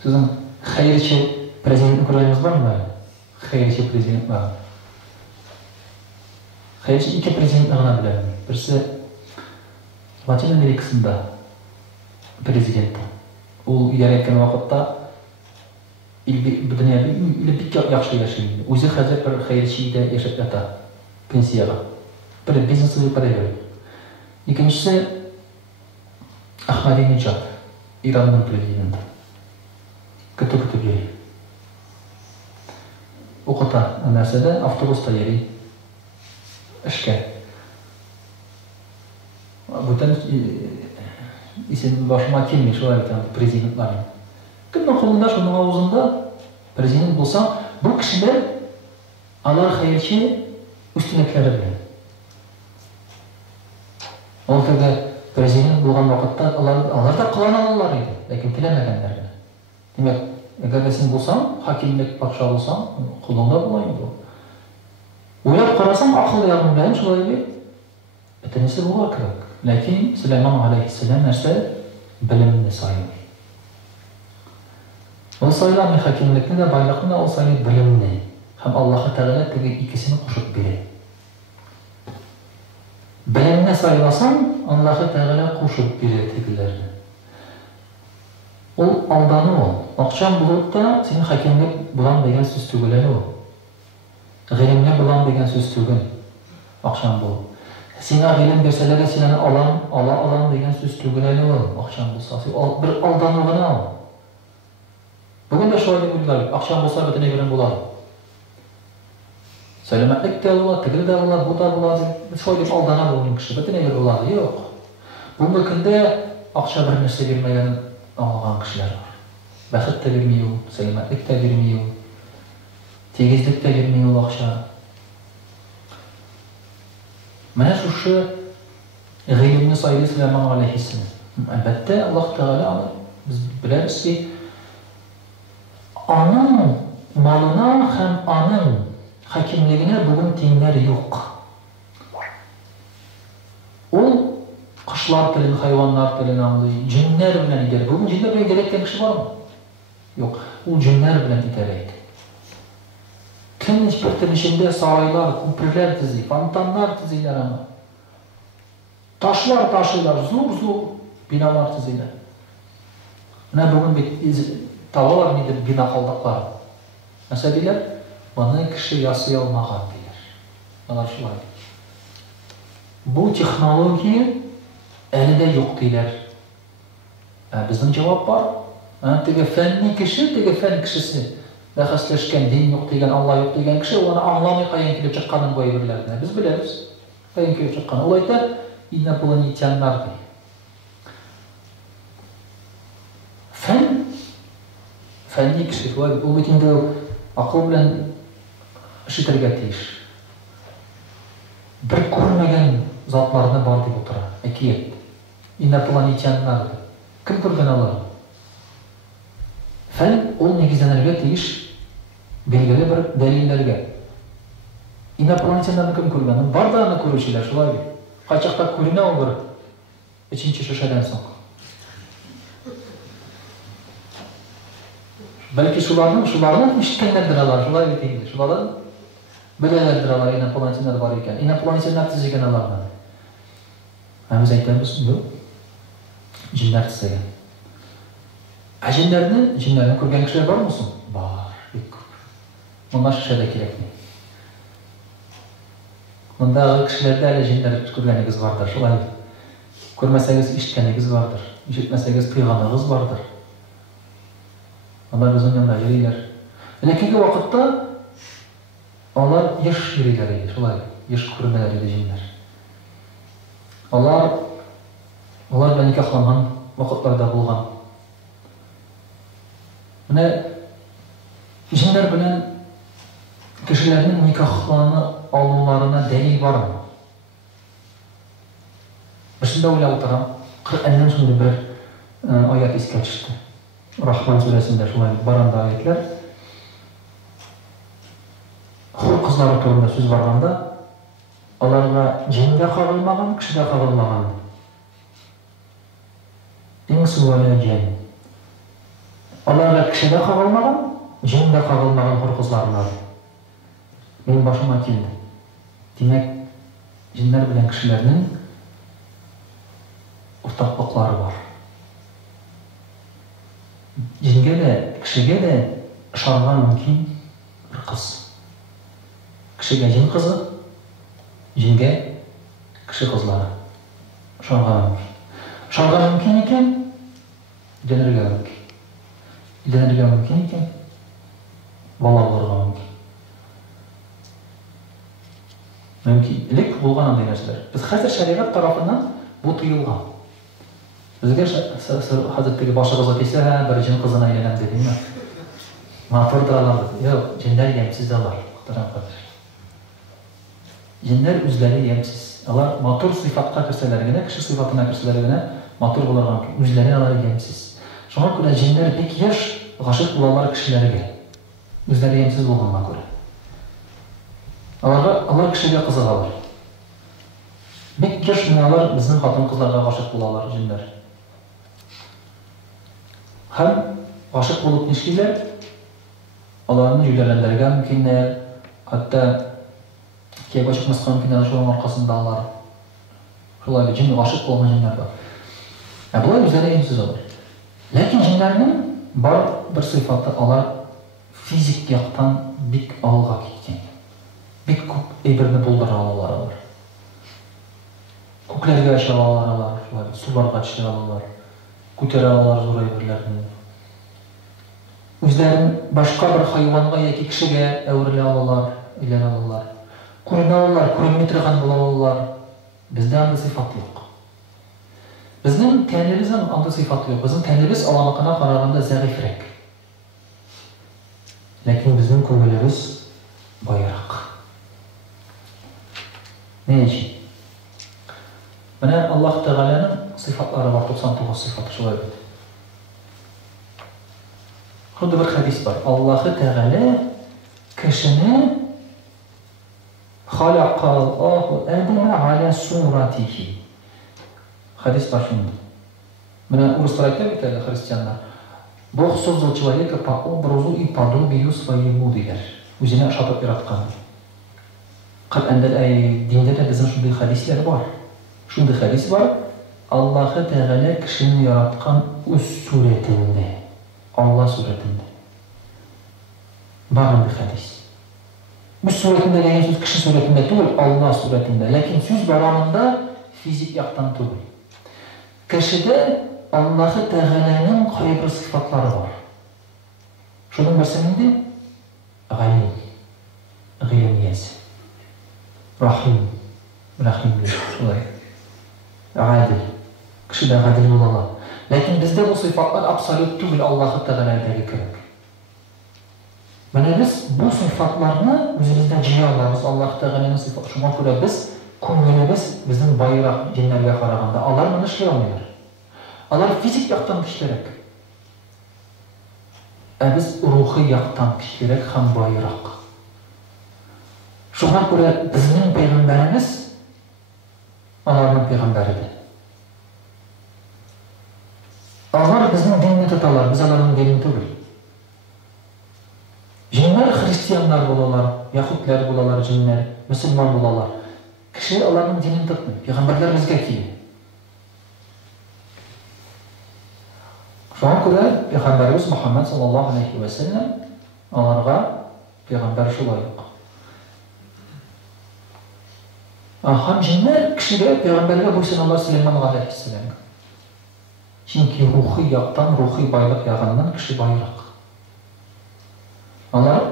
Сезнең хәйрче президент күрәгез бармы? Хәйрче президент бар. Хәйрче ике президент гына беләм. Берсе Латин Америкасында президент. Ул ярәткән вакытта дөньяда бик яхшы яши. Үзе хәзер бер хәйрчедә яшәп ята. Пенсияга. Бер бизнесны параллель. İkincisi Ahmadinejad, İran'ın prezidenti. Kötü yeri. O kadar mesela avtobusta yeri. İşte. Bütün isim başıma gelmiş o aydan prezidentlerin. Kimden kolunda şunun ağzında prezident bulsa bu kişiler Allah hayırçı üstünlükleri bilir. Ol təqə prezident bulğan vaxtda onlar da qılan alırlar idi, lakin tiləmədənlər. Demək, əgər sən bulsan, hakimlik baxşa bulsan, qulunda bulaydı o. Oylab qarasam, aqıl yardım bəyin şulay bir, bütünüsü buğa kırıq. Lakin Süleyman aleyhisselam нәрсә bilimli sayılır. O sayılamı hakimlikni də, baylıqni də o sayılır bilimli. Hem Allah-u Teala təqə ikisini qoşub bilir. Bilimne sayılasan, Allah-u Teala koşup bilir tegilerini. O aldanı ol. Akşam bulup da senin hakimlik bulan degen söz tügüleri o. G'ilimli bulan degen söz tügün. Akşam bulup. Sena g'ilim berseler seni alan degen söz tügüleri o. Akşam bulsa. Bir aldanılığını al. Bugün de şöyle uygular. Akşam bulsa bütüne bilen bulalım. Selametlik de olur, tigil de olur, bu da olur. Şöyle aldana bulun kişi, bütün eğer olur. Yok. Bugün günde akşam bir nesle vermeyen ağlayan kişiler var. Bəxit de vermiyor, selametlik de vermiyor, tegizlik de vermiyor akşam. Mənə şu g'ilimni sayılı Süleyman aleyhisselam. Əlbəttə Allah Teala biz biliriz ki, anın malına hem anın hakimliğine bugün dinler yok. O kuşlar dilini, hayvanlar dilini anlıyor, cinler bilen gider. Bugün cinler bilen giderken kişi var mı? Yok. O cinler bilen gidereydi. Tüm hiçbir içinde saraylar, kumpirler dizi, fontanlar diziler ama. Taşlar, zor binalar tüzüyle. Bugün bir tavalar nedir bina kaldıkları. Mesela deyirlər, bunu kişi yasaya olmağa deyir. Anlaşılır. Bu texnologiya əlində yox deyirlər. Bizim cevap var. Tege fenni kişi, tege fen kişisi. Bəxəsləşkən din yox deyilən, Allah yox deyilən kişi onu anlamay qayan kilib çıqqanın bu evirlərdən. Biz biliriz. Qayan kilib çıqqanı. Olayda inopolityanlar deyil. Fenni kişi, o bütündə akıl bilen işitirge teyiş. Bir görmegen zatlarına bar deyip otura. Ekiyet. Inopolityanlar. Kim görgen alır? Fen ol negizlenirge teyiş belgili bir delillerge. Inopolityanlarını kim görgen? Var da ana görüşüler şulay bir. Kaçakta görüne olur. İçinci şişeden soň. Belki şulardan işitkenlerdir alar, şulay bir deyildi. Şulardan bilelerdir alar, inopolityanlar var iken. Inopolityanlar tizegen alarlar. Biz aytamiz, bu jinler tizegen. Jinlerini көрген kişiler var mısın? Var, pek köp. Onlar şişede kerekli. Bunda kişilerde öyle jinler көрgeniniz vardır, şulay. Görmeseniz işitkeniniz vardır, işitmeseniz tıyganınız vardır. Onlar bizim yanında yürüyorlar. Lekin vakitte onlar yaş yürüyorlar, şulay. Yaş görmeler idi jinler. Onlar bilen nikahlangan vakitlarda bulgan. Jinler bilen kişilerin nikahlarını almalarına delil var mı? Başında öyle oturam, Kur'an'dan sonra bir ayet iske çıktı. Rahman suresinde şulay baranda ayetler. Hur kızları turunda söz varganda, onlarga jinde kagılmagan, kişide kagılmagan. İnsu ve jen. Onlarga kişide kagılmagan, jinde kagılmagan hur kızlarına. Benim başıma keldi. Demek, jinler bilen kişilerinin ortaklıkları var. Jinge de, kişige de ışarga mümkün bir kız. Kişige jin kızı, jinge kişi kızları. Işarga mümkün. Işarga mümkün iken, ilenirge mümkün. İlenirge mümkün iken, bala bulurga mümkün. Mümkün. İlek bulgan anday narsalar. Biz hazır şeriat tarafından bu tıyılgan. Bizge Hazretleri başımıza kese, bir jin kızına eylenen dedi mi? Matırdır alar dedi. Yok, jinler yemsiz alar. Muhterem kardeş. Jinler üzleri yemsiz. Alar matır sıfatka kirselerine, kişi sıfatına kirselerine matır bulargan. Üzleri alar yemsiz. Şuna göre jinler pek yaş gaşık bulanlar kişilerine. Üzleri yemsiz bulganına göre. Alar kişiye kızık alır. Pek yaş binalar bizim hatun kızlarga gaşık bulanlar jinler. Hem aşık bulup nişkiler, onların yülelenlerge mümkünler, hatta keyif aşık mıskan mümkünler şunun arkasında alır. Şulay bir cin, aşık olma jinler var. Bunlar üzerine imsiz olur. Lakin jinlerinin var bir sıfatı alar, fizik yaktan bik alga ketken. Bik köp eybirini buldura alalar alır. Köklerge aşağı alalar, sularga çişler alalar. Kütere alalar zor eyberlerini. Üzlerin başka bir hayvanga yeki kişiye evrile alalar, ilen alalar. Kurun alalar, kurun mitrigan bulalar. Bizde andı sıfat yok. Bizden tenibizin andı sıfatı yok. Bizim tenibis alamakına kararında zayıfrek. Lakin bizim köngülümüz bayrak. Ne için? Bana Allah Teala'nın sıfatları var, 99 sıfatı şöyle dedi. Burada bir hadis var. Allah Teala kişini halaqallahu Adem'e ala suratihi. Hadis var şimdi. Bana Ruslar aytlar Hristiyanlar. Bog создал человека по образу и подобию своему diler. Üzerine yaşatıp yaratkan. Kur'an'da dinde de bizim şunday hadisler var. Şunda hadis var. Allah'ı Teala kişinin yaratkan öz suretinde. Allah suretinde. Bakın bir hadis. Bu suretinde degan söz kişi suretinde değil, Allah suretinde. Lakin söz baramında fizik yaktan değil. Kişide Allah'ı Teala'nın kayıp sıfatları var. Şunun birisi Galim, Gilimiyesi, Rahim, Rahim diyor. Adil, kişide adil olalar. Lakin bizde bu sıfatlar absolut değil Allah'ı Teala'daki kırık. Mana biz bu sıfatlarını özümüzden ciye alırız. Allah Teala'nın sıfatı. Şuna göre biz ko'nglimiz bizning bayroq jinlarga qaraganda alar mana ishlay olmaylar. Alar fizik yoqdan kuchliroq. Biz ruhiy yoqdan kuchliroq ham boyroq. Shunga ko'ra bizning payg'ambarimiz alarning payg'ambaridir. Alar bizning dinni tutalar, biz alarning dinini tugul. Jinlar Hristiyanlar bo'lalar, Yahudlar bo'lalar, jinlar, musulmon bo'lalar. Kişi Allah'ın dinini tutmuyor. Peygamberler bizga keldi. Şuna göre Peygamberimiz Muhammed sallallahu aleyhi ve sellem onlarga peygamber şulay yok. Ham jinler kişiga peygamberga boysunanlar Süleyman aleyhisselam. Çünkü ruhi yaktan, ruhi baylık yağından kişi bayrak. Onlar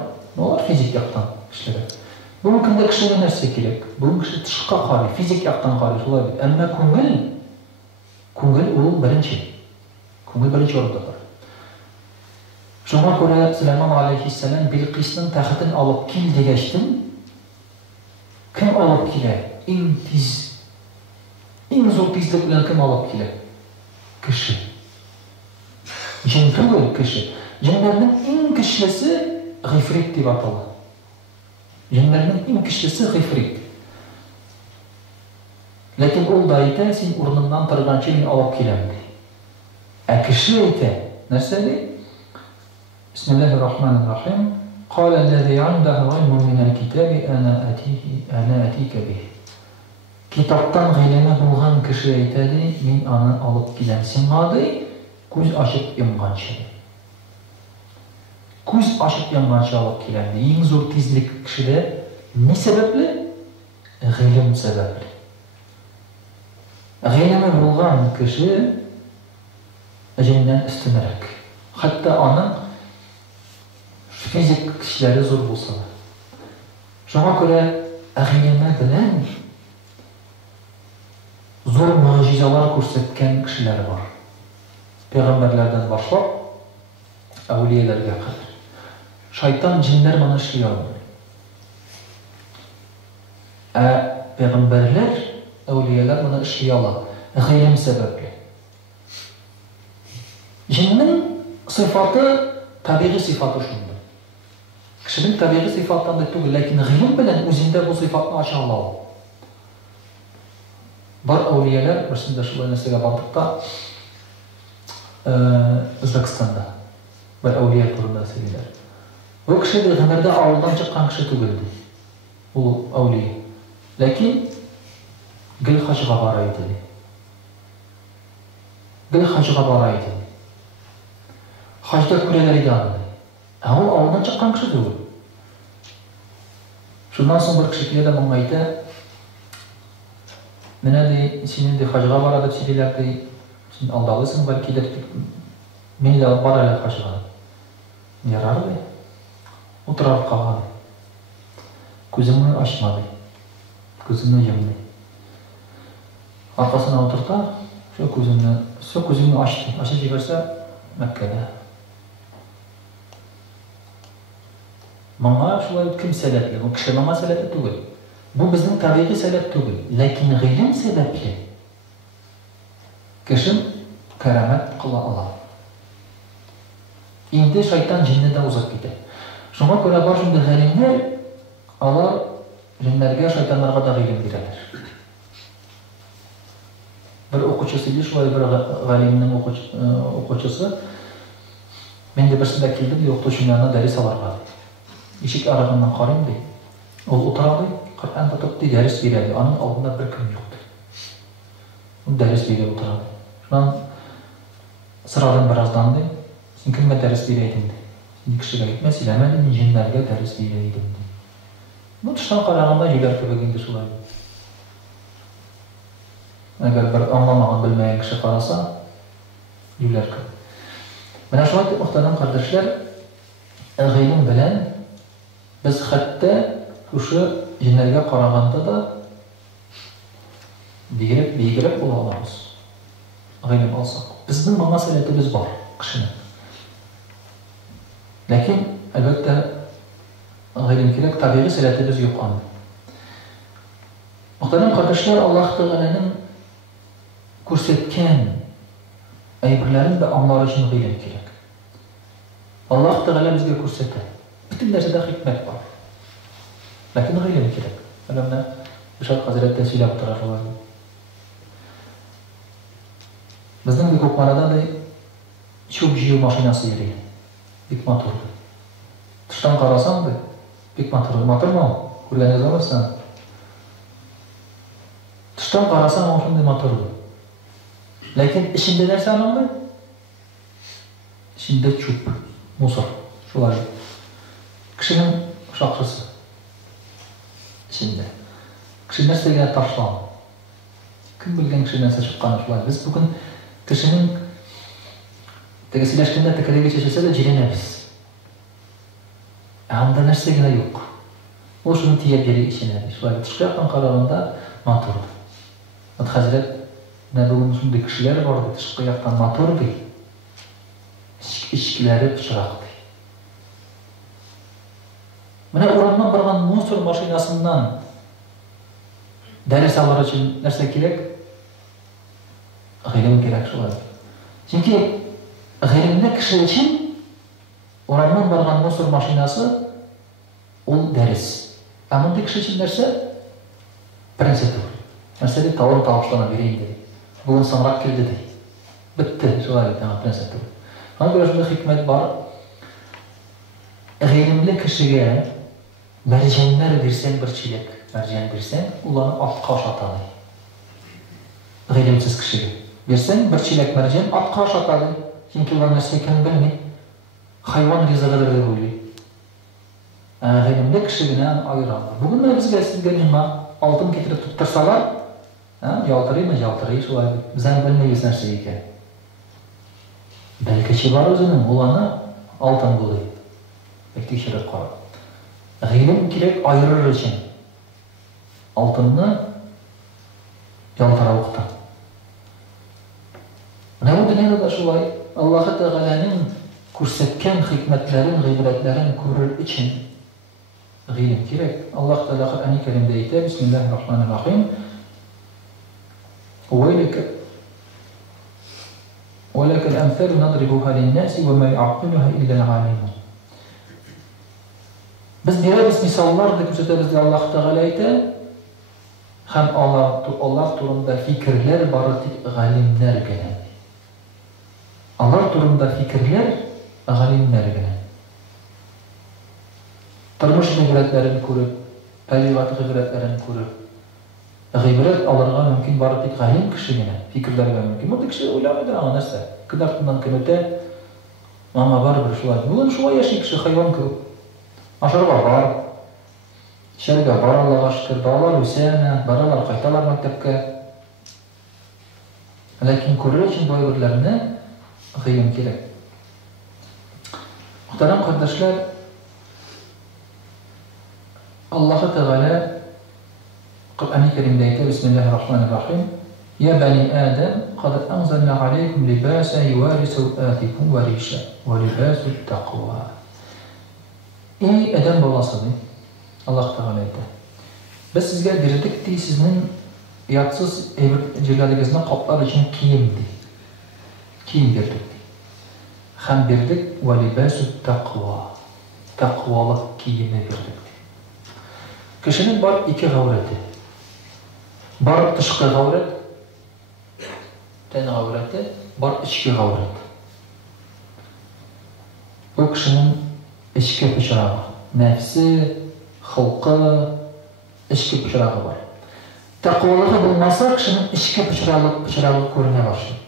fizik yaktan kişilere. Bunun kında kişinin neresi gerek? Bunun kişi tışqa qari, fizik yaktan qari şolay. Ama ko'ngil o birinchi. Ko'ngil birinchi o'rinda tur. Shunga ko'ra Süleyman aleyhisselam Bilqisning taxtini olib kel degashdim. Kim olib keladi? Eng zo'r tezlik bilan kim olib keladi? Kishi. Jin tugul kishi. Jinlarning eng kuchlisi G'ifrit deb ataladi. Jinlarning eng kuchlisi G'ifrit. Lakin u da aytadi, sen o'rningdan turgancha meni olib kelaman deydi. Kishi aytadi, narsa deydi? Bismillahirrahmanirrahim. Qala allazi 'indahu 'ilmun minal kitabi ana atika bih. Kitaptan g'ilmi bo'lgan kishi aytadi, men uni olib kelaman. Sen nima ko'z ochib yumgancha. Ko'z ochib yumgancha olib kelaman. Eng zo'r tezlik kishida ne sababli? G'ilm sababli. G'ilmi bo'lgan kishi jindan ustunroq. Hatto onun fizik kishilar zo'r bo'lsa. Shunga ko'ra g'ilmi bilan zo'r mo'jizalar ko'rsatgan kishilar bor. Payg'ambarlardan boshlab avliyalarga qadar. Shayton jinlar mana ishlay olmaydi. Payg'ambarlar, avliyalar mana ishlay oladi. G'ilm sababli. Jinning sifati tabiiy sifati shunday. Kishining tabiiy sifatidan da tugul, lekin g'ilm bilan o'zingda bu sifatni ocha oladi. Bor avliyalar birisida shunday narsaga bordiqda O'zbekistonda bir avliya turida saylar. Bu kishi g'amirda avldan chiqqan kishi tugildi. U avliya. Lekin gil hajga boraydi. Gil hajga boraydi. Hajda kurelariga oldi. U avldan chiqqan kishi tugildi. Shundan so'ng bir kishi keladi, menga aytadi, "Mena de seni de hajga boradi, sizlar de sen aldalısın belki de meni de barayla hajga." Yararlı. Oturup kaldı. Gözümü açmadı. Gözümü yumdu. Arkasına oturdu. Şu gözümü açtı. Açıp çıkarsa Mekke'de. Bana şöyle kim sebepli? Bu kişi bana sebepli değil. Bu bizim tabiiy sebep değil. Lakin g'ilm sebepli. Kişi keramet kıla Allah. Endi shayton jinnidan uzoq ketadi. Shunga ko'ra bor shunday g'ilmlar, ular jinlarga, shaytonlarga da g'ilm beradilar. Bir o'quvchisi, shulay bir g'alimning o'quvchisi menda birsida keldi, o'qituvchilarga dars olarga. Eshik arag'idan qarayim deydi. U o'tiradi, Qur'on o'qib dars beradi. Uning oldida bir kim yo'qdi. Ders bile oturады. Şuan sıradan birazdan dey, sen kimge ders bileydin dey. Sen kişiге gitme, silemedim, jinlerge ders bileydim dey. Bu tuştan qaraganda yüler köpeginde şulay. Eğer bir anlamagan, bilmeyen kişi qarasa, yüler köp. Bana şu ayet muhtaram kardeşler, g'ilim bilen biz hatta şu jinlerge qaraganda da beygirek bola alamiz. G'ilim alsak. Bizning bu masalatimiz bor, kishini. Lakin albatta g'ilim kerak, tabiiy salatimiz yo'q anda. Muhtaram kardeşler, Allah Teala'nın ko'rsatgan ayblarini de anlar için g'ilim kerak. Allah Teala bizga ko'rsatadi. Bütün narsada hikmet var. Lakin g'ilim kerak. Mana Rishad Hazratdan so'ylab turarlar. Bizning bir ko'pxonada cho'p jiyu mashinasi yuradi. Bik motorli. Tishdan qarasam, bik motorli. Motormi? Ko'rganingiz bormi? Tishdan qarasam, shunday motorli. Lakin ishinde narsa nima? Ishinde cho'p, musor, shular. Kishining shoxrisi. Ishinde. Kishi narsaga tashlan. Kim bilgan kishi narsa chiqqani shular. Biz bugun kishining tegasilashganda takaliga chechasa da jirinamiz. Anda narsagina yo'q. O shuni tiyab yeri ishinadi. Shular tishqi yoqdan qaraganda motor. Hazrat bugun shunday kishilar bor, tishqi yoqdan motor deydi. Ichkilari pichoqdi. Mana o'ramdan borgan musor mashinasidan dars alır için narsa kerak? G'ilim kerak shular. Chunki g'ilimli kishi uchun o'ramdan borgan musor mashinasi ol dars. Ammo kishi uchun narsa prinsip. Narsaga tavır tavışlana bereyim dedi. Bugün sanrak keldi dedi. Bitti shular tamam prinsip. Ana göre shunday hikmat bor. G'ilimli kishiga marjanlar bersang bir chelak, marjan bersang, ularni otqa oshatadi. G'ilimsiz kishiga bersang bir chelak marjan otqa oshatadi. Chunki ular narsa ekanini bilmaydi. Hayvon rizqidir deb o'ylaydi. G'ilimli kishidan ayiradi. Bugun bizga sizga nima oltin keltirib tursalar, yaltiraymi, shular biz ham bilmaymiz narsa ekan. Balki bor o'zining ularni oltin bo'ladi. Tekshirib qarab. G'ilim kerak ayırır için. Altını yaltiralıqdan. Ne bu dünyada da şulay? Allah Teala'nın ko'rsatgan hikmetlerin, g'ibratlarin ko'rir için g'ilim kerak. Allah Teala Qur'oni Karimda aytadi: Bismillahirrohmanirrohim. وَلَكَ الْأَمْثَالُ نَضْرِبُهَا لِلنَّاسِ وَمَا يَعْقِلُهَا إِلَّا الْعَالِمُونَ. Biz beramiz misollar deb ko'rsatamiz deb Alloh taolo aytadi. Ham Alloh turunda fikrlar bor deb g'alimlar bilan. Alloh turunda fikrlar g'alimlar bilan. Turmush g'ibratlarini ko'rib, tabiat g'ibratlarini ko'rib, g'ibrat olirga mumkin bor deb g'alim kishigina fikrlarga mumkin. Bu kishi o'ylamaydi ana narsa. Kundan kunga mana baribir shular. Bugun shu yashik kishi hayvon ko'p. Aşırılar var, şerge var Allah'a şükür, dağlar üsene, baralar qaytalar maktabga. Lakin ko'rish için bu öbürlerini g'ilim kerak. Muhtaram kardeşler, Allah Teala Kur'an-ı Kerim'de aytadi: Bismillahirrahmanirrahim. Ya bani Adem, qad anzalna alaykum libasan yuwari sawatikum wa risha wa libasut taqwa. Ey Adem balası deyil. Allah Teala aytadi. Biz sizga berdik deyil, sizning yatsız yerlaringizning qoplari uchun kiyim deyil. Kiyim berdik. Ham berdik va libasut taqwa. Taqvolik kiyimni berdik. Kishining bor ikki g'avrati. Bor tishqi g'avrat, tan g'avrati, bor ichki g'avrat. Bu kishining ichki pichrog'i, nafsi, xulqi, ichki pichrog'i bor. Takvalığı bulmasa kişinin içki pıçıralık görüne başlıyor.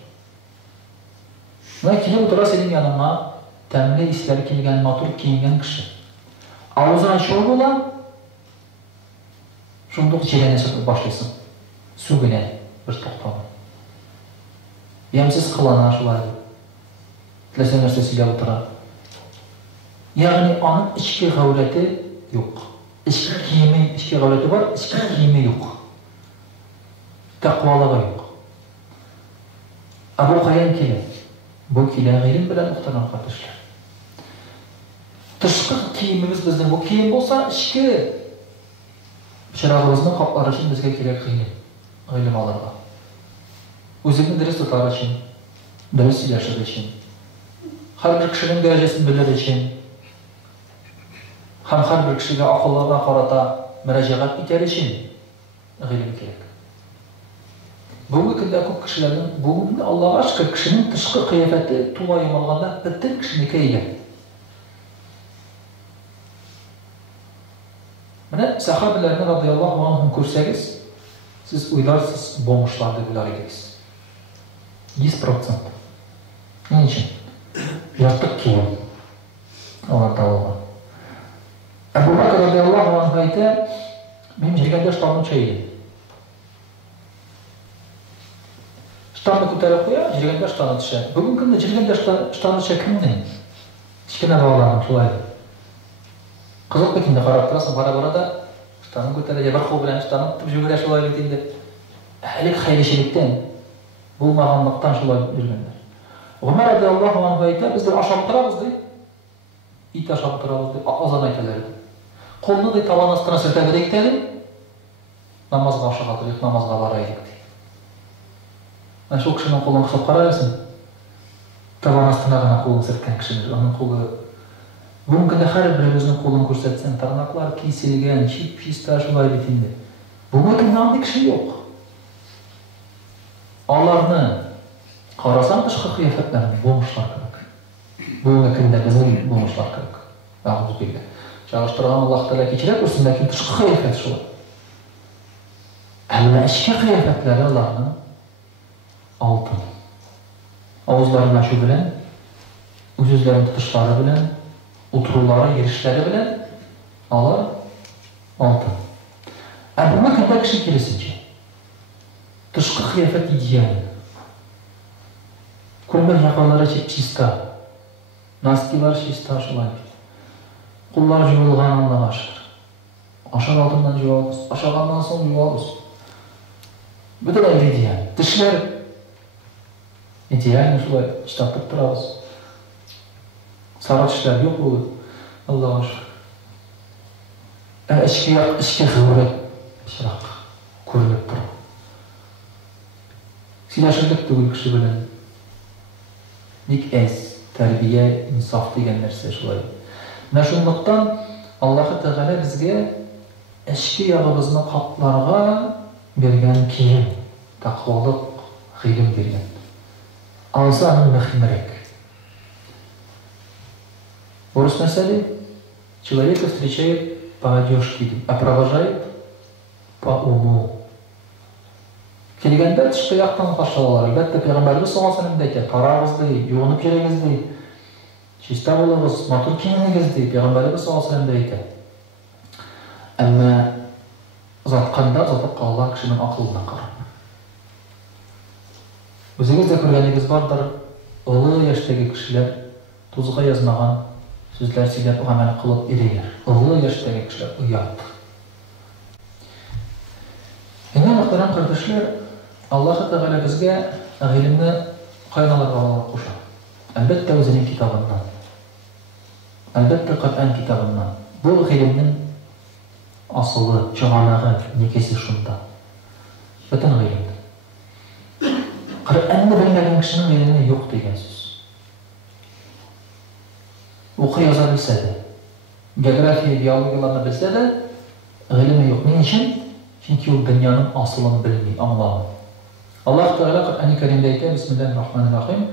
Ve kili otura senin yanına temli isleri kilgen matur kiyingen kişi. Ağzına şov olan şunduk çilene başlasın. Su güne bir toktama. Yemsiz kılana şulaydı. Tilesen üniversitesiyle otura. Yani onun içki gavleti yok. İçki gavleti var, içki kiyimi yok. Takvalığı yok. Abu Kayyam kili. Bu kile ilim bilen muhtemelen kardeşler. Dışkı kiyimimiz bizden bu kiyim olsa içki şırağımızın kapları için bizge gerek ilim alırlar. Özünü dürüst tutar için, dürüst yaşadığı için, her bir kişinin derecesini bilir için, her bir kişiye akıllarına karata müracaat eder için ilim gerek. Bugünkü gündə көп kişilerin, bugün Allah'a aşkı kişinin dışkı kıyafeti tuğayım alğanda bütün kişini keygen. Mene sahabelerine radıyallahu anhum körsəgiz, siz uylarsınız boğmuşlar deyip ular ediniz. 100%. Ne için? Yırtık kiyim. Allah Teala. Ebu Bakr radıyallahu anh ayda benim jirgende ştamın çayıydı. Ştamı kütələ qoya, jirgende ştanı düşer. Bugün gündə jirgende ştanı düşer kimden? İşkine bağlanım şulaydı. Kızıl bekinde qarab turasın, bara da ştanı kütələ, ya bir qol bilen ştanı tutup jügüre şulaydı deyildi. Əlik xeyleşilikten, bulmağanlıktan şulay yürgənlər. Ömer radıyallahu anh ayda bizler aşağı turabız deyil. İt aşağı turabız deyil, azan aytalardı. Kolunu da tavan astına sırtəbədək deyil. Namazға aşağı atırıq, namazға baraydık. Şu kişinin kolunu kısıp karayasın. Tavan astına gana kolunu sırtken kişinin, onun kolu. Bugün de her birimizin kolunu көрсетsen, tırnaklar kesilgen, çip pista şulay bitindi. Bugün namlı kişi yok. Ağlarını karasan dışkı kıyafetlerini boğmuşlar kırık. Bugün de bizim boğmuşlar kırık. Ağzı bildi. Çağıştıran Allah Teala keçirek üstündeki dışkı kıyafet şulay. Ama eşki kıyafetleri Allah'ın altın. Ağızlarına şu bilen, yüzlerin tutuşları bilen, otururları, girişleri bilen Allah altın. Buna kadar kişi kilisince dışkı kıyafet giyen, kullar yakaları çista, naskiler çista şulaydı. Kullar jüvulgan Allah'a aşır. Aşağı altından jüvalız, aşağıdan sonra jüvalız. Bu da öyle diyen. Dışlar diyen şulay çıtaktık durabız. Sarı dışlar yok bu. Allah'a aşır. İşki hıvret şırak körülüp durab. Silaşırdık tügül kişi bilen. Dik ez, terbiye, insaf degen nerse şulay. Şunluktan Allah-u Teala bizge eşki yağımızın kaplarga bergen kiyim, takvalık, ilim bergen. Ağzı anın mehmerek. Борус насали, человека встречает по одежке, а провожает по уму. Келгенде тышкы яктан каршылалар. Әлбәттә, Пәйгамбәрбез саллаллаһу алейһи ва сәлләм әйтә, тарагыз ди, юынып йөрегез ди. Чиста булыгыз, матур киенегез ди. Пәйгамбәрбез саллаллаһу алейһи ва сәлләм әйтә. Әмма затканда затып калган кешенең акылына карап. Үзегез дә күргәнегез бардыр, олы яшьтәге кешеләр тузга язмаган сүзләр сөйләп гамәл кылып йөриләр. Олы яшьтәге кешеләр уят. Әнә мөхтәрәм кардәшләр, Аллаһ Тәгалә безгә гыйлемне кайналарга куша. Әлбәттә үзенең китабыннан. Әлбәттә Коръән китабыннан. Бу гыйлемнең асылы, чыганагы, никеси шунда. Бөтен гыйлем. Коръәнне белмәгән кешенең гыйлеме юк дигән сүз. Укый яза белсә дә, география, биологияларны белсә дә, гыйлеме юк. Ни өчен? Чөнки ул дөньяның асылын белми, аңламый. Аллаһ Тәгалә Коръән-и Кәримдә әйтә: Бисмиллаһир-рахманир-рахим.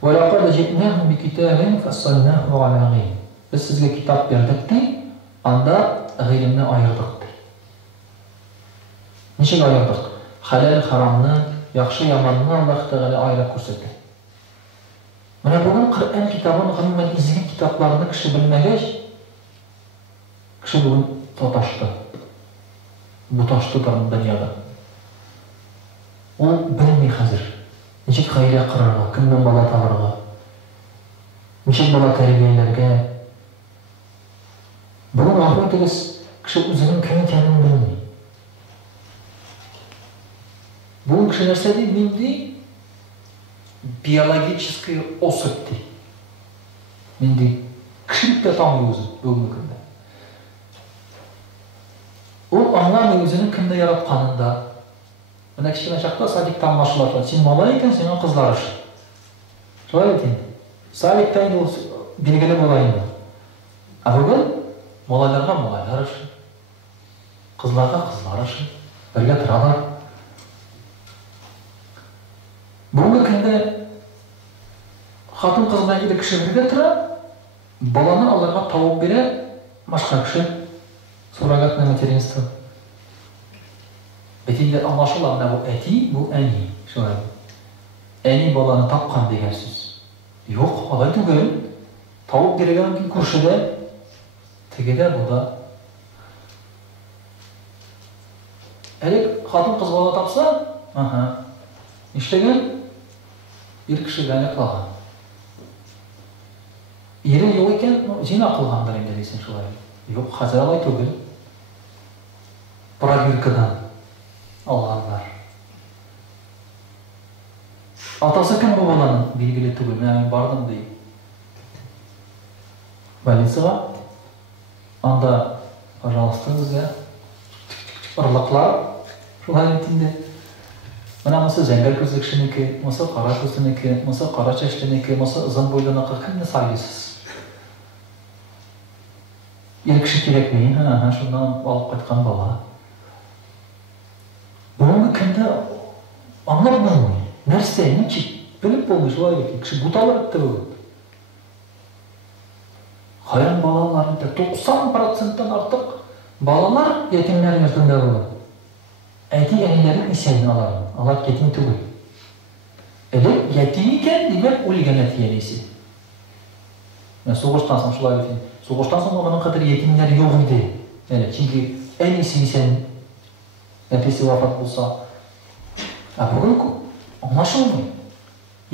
Ва лaqad ji'nahum bi kitabin fassalnahu ala ghayb. Biz sizga kitob berdik, anda g'ilmni ayirdik. Ничек айырдык? Халал, харамны, яхшы, яманны Аллаһ Тәгалә айырып күрсәтте. Менә бүген Коръән китабын, гомумән изге китапларны кеше белмәгәч, кеше бүген таташты. Буташты дөньяда. Ул белми хәзер. Ничек гаилә корырга, кемнән бала табарга, ничек бала тәрбияләргә. Бүген ахыртыгыз кеше үзенең кем икәнен белми. Бүген кеше нәрсә ди? Мин ди биологический особь ди. Мин ди кешелектә таный үзен бүгенге көндә. Ул аңламый үзенең кемне яратканында. Менә кичкенә чакта садикта аңлашылар. Син малай икән, сиңа кызлар эш. Шулай бит инде. Садикта инде ул билгеле була инде. Ә бүген малайларга малайлар эш, кызларга кызлар эш. Бергә торалар. Бүгенге көндә хатын кыз белән ике кеше бергә тора, баланы аларга табып бирә башка кеше. Суррогатное материнство. Бит инде аңлашыла, менә бу әти, бу әни. Шулай. Әни баланы тапкан дигән сүз. Юк, алай түгел. Табып биргән кин күршедә, тегедә буда. Әле хатын кыз бала тапса, Нишләгән? Ир кешегә кылган. Ире юк икән, зина кылгандыр инде дисен шулай. Юк, хәзер алай түгел. Проверкадан алганнар. Атасы кем бу баланың? Билгеле түгел. Мен бардым ди. Больницага. Анда, пожалуйста, безгә ырлыклар шулай инде. Менә мосы зәңгәр күзле кешенеке, мосы кара күзленеке, мосы кара чәчленеке, мосы озын буйлыныкы, кемне сайлыйсыз? Ир кеше кирәкми, шуннан алып кайткан бала. Бүгенге көндә аңлап булмый. Нәрсә, ничек? Белеп булмый шулай икән. Кеше буталып бетте бүген. Хайран балалар, 90%-тан артык балалар ятимнәр йортында булган. Әти-әниләрен исән алар. Алар ятим түгел. Элек ятим икән, димәк, үлгән әти-әнисе. Сугыштан соң шулай икән. Сугыштан соң аның кадәр ятимнәр юк иде. Чөнки әнисе исән, әтисе вафат булса. Ә бүген аңлашылмый.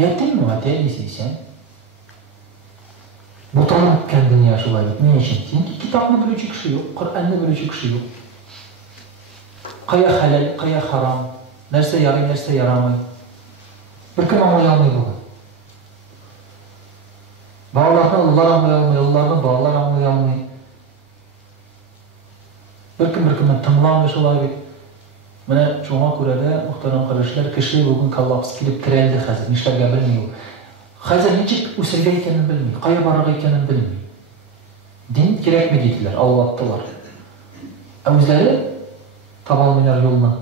Ятим әти-әнисе исән. Буталып киткән дөнья шулай. Ни өчен? Чөнки китапны белүче кеше юк, Коръәнне белүче кеше юк. Кая халал, кая харам, нәрсә ярый, нәрсә ярамый. Беркем аңлый алмый бүген. Балаларны уллар аңлый алмый, улларны балалар аңлый алмый. Беркемне тыңламый шулай бит. Менә шуңа күрә дә, мөхтәрәм кардәшләр, кеше бүген коллапс килеп терәлде хәзер, нишләргә белми. Хәзер ничек үсәргә икәнен белми, кая барырга икәнен белми. Дин кирәкми диделәр, аңлаттылар. Ә үзләре таба алмыйлар юлны.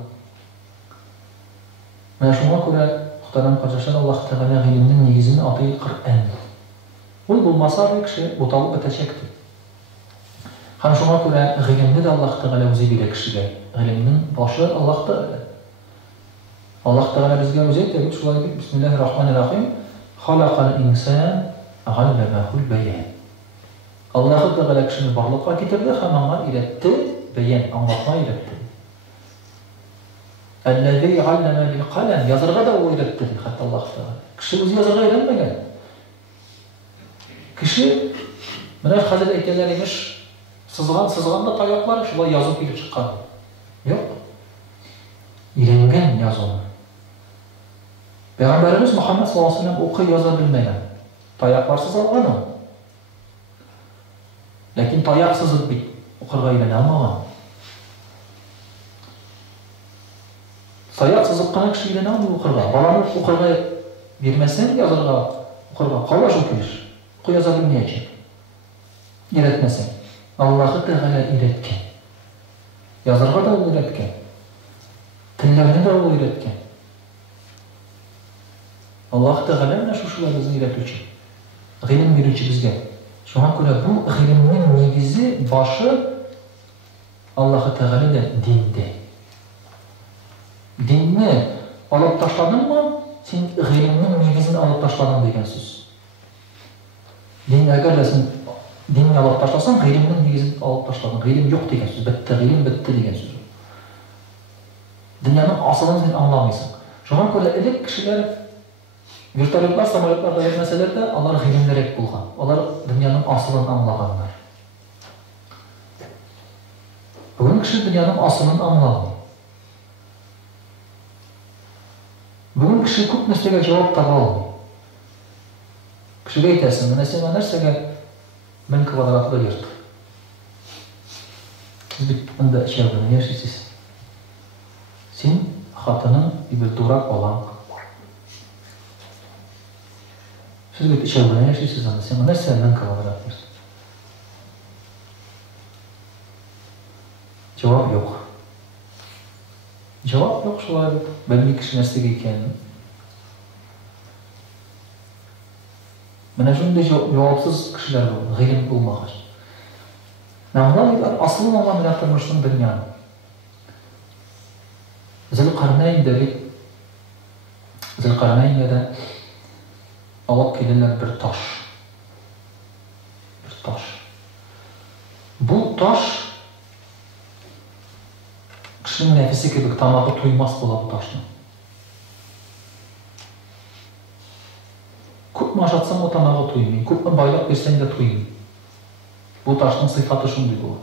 Менә шуңа күрә, мөхтәрәм кардәшләр, Аллаһ Тәгалә гыйлемнең нигезен атый Коръән. Ул булмаса, кеше буталып бетәчәктер. Һәм шуңа күрә гыйлемне дә Аллаһ Тәгалә үзе бирә кешегә. Гыйлемнең башы Аллаһ Тәгалә. Аллаһ Тәгалә безгә үзе әйтә, шулай дип, Бисмиллаһир-рахманир-рахим. Халакал инсан галлабахул баян. Аллаһ Тәгалә кешене барлыкка китерде һәм аңа өйрәтте, баян, аңлатма өйрәтте. Әлләзи галлама бил-калам, язарга да өйрәтте, хәтта Аллаһ Тәгалә. Кеше үзе язарга өйрәнмәгән. Кеше менә хәзер әйтәләр имеш, сызганда таяклар шулай язып килеп чыккан. Юк. Өйрәнгән язуны. Пәйгамбәрimiz Мөхәммәд саллаллаһу алейһи ва саллям укый яза белмәгән. Таякларсыз алган ул. Ләкин таяксыз бит укырга өйрәнә алмаган. Таяк сызып кына кеше өйрәнә алмый укырга. Баланы укырга бирмәсәң, язарга, укырга кала шул килеш. Укый яза белмәячәк. Өйрәтмәсәң. Аллаһ Тәгалә өйрәткән. Язарга да өйрәткән. Телләрне дә өйрәткән. Аллаһ Тәгалә менә шушылар безне өйрәтүче. Гыйлем бирүче безгә. Шуңа күрә бу гыйлемнең нигезе, башы Аллаһ Тәгаләдә диндә. Dinni alıp taşladın mı? Sen g'ilimning negizini alıp taşladın degan söz. Din agar da sen dinni alıp taşlasan, g'ilimning negizini alıp taşladın. G'ilim yok degan söz. Bitti, g'ilim bitti degan söz. Dünyanın aslını sen anlamaysan. Şuna göre elek kişiler vertolyotlar, samolyotlarda yetmeseler de onlar g'ilimlerek bulgan. Onlar dünyanın aslını anlaganlar. Bugün kişi dünyanın aslını anlagan. Bugün kişi көп нәрсеге cevap таба алмый. Кишиге айтасың, мына сен мына нәрсеге 1000 квадратлы йорт. Сіз мында шәһәрдә яшисез. Сен хатының бер дурак балаң. Сіз шәһәрдә яшисез, анда сен мына нәрсә 1000 квадрат йорт. Cevap yok. Cevap yok şulay bit. Belli kişi näsege eken. Mana şunday cevapsız kişiler var, g'ilim bulmagach. Namlar aslında Allah bilen tanıştığın bilmeyen. Zilqarnayn'de de alıp gelirler bir taş. Bir taş. Bu taş kişinin nefesi gibi tamağı tuymaz bola bu taşın. Көп maaş atsam o tamağı tuymayın. Көп bayrak versen de tuymayın. Bu taşın sıfatı şunday bu.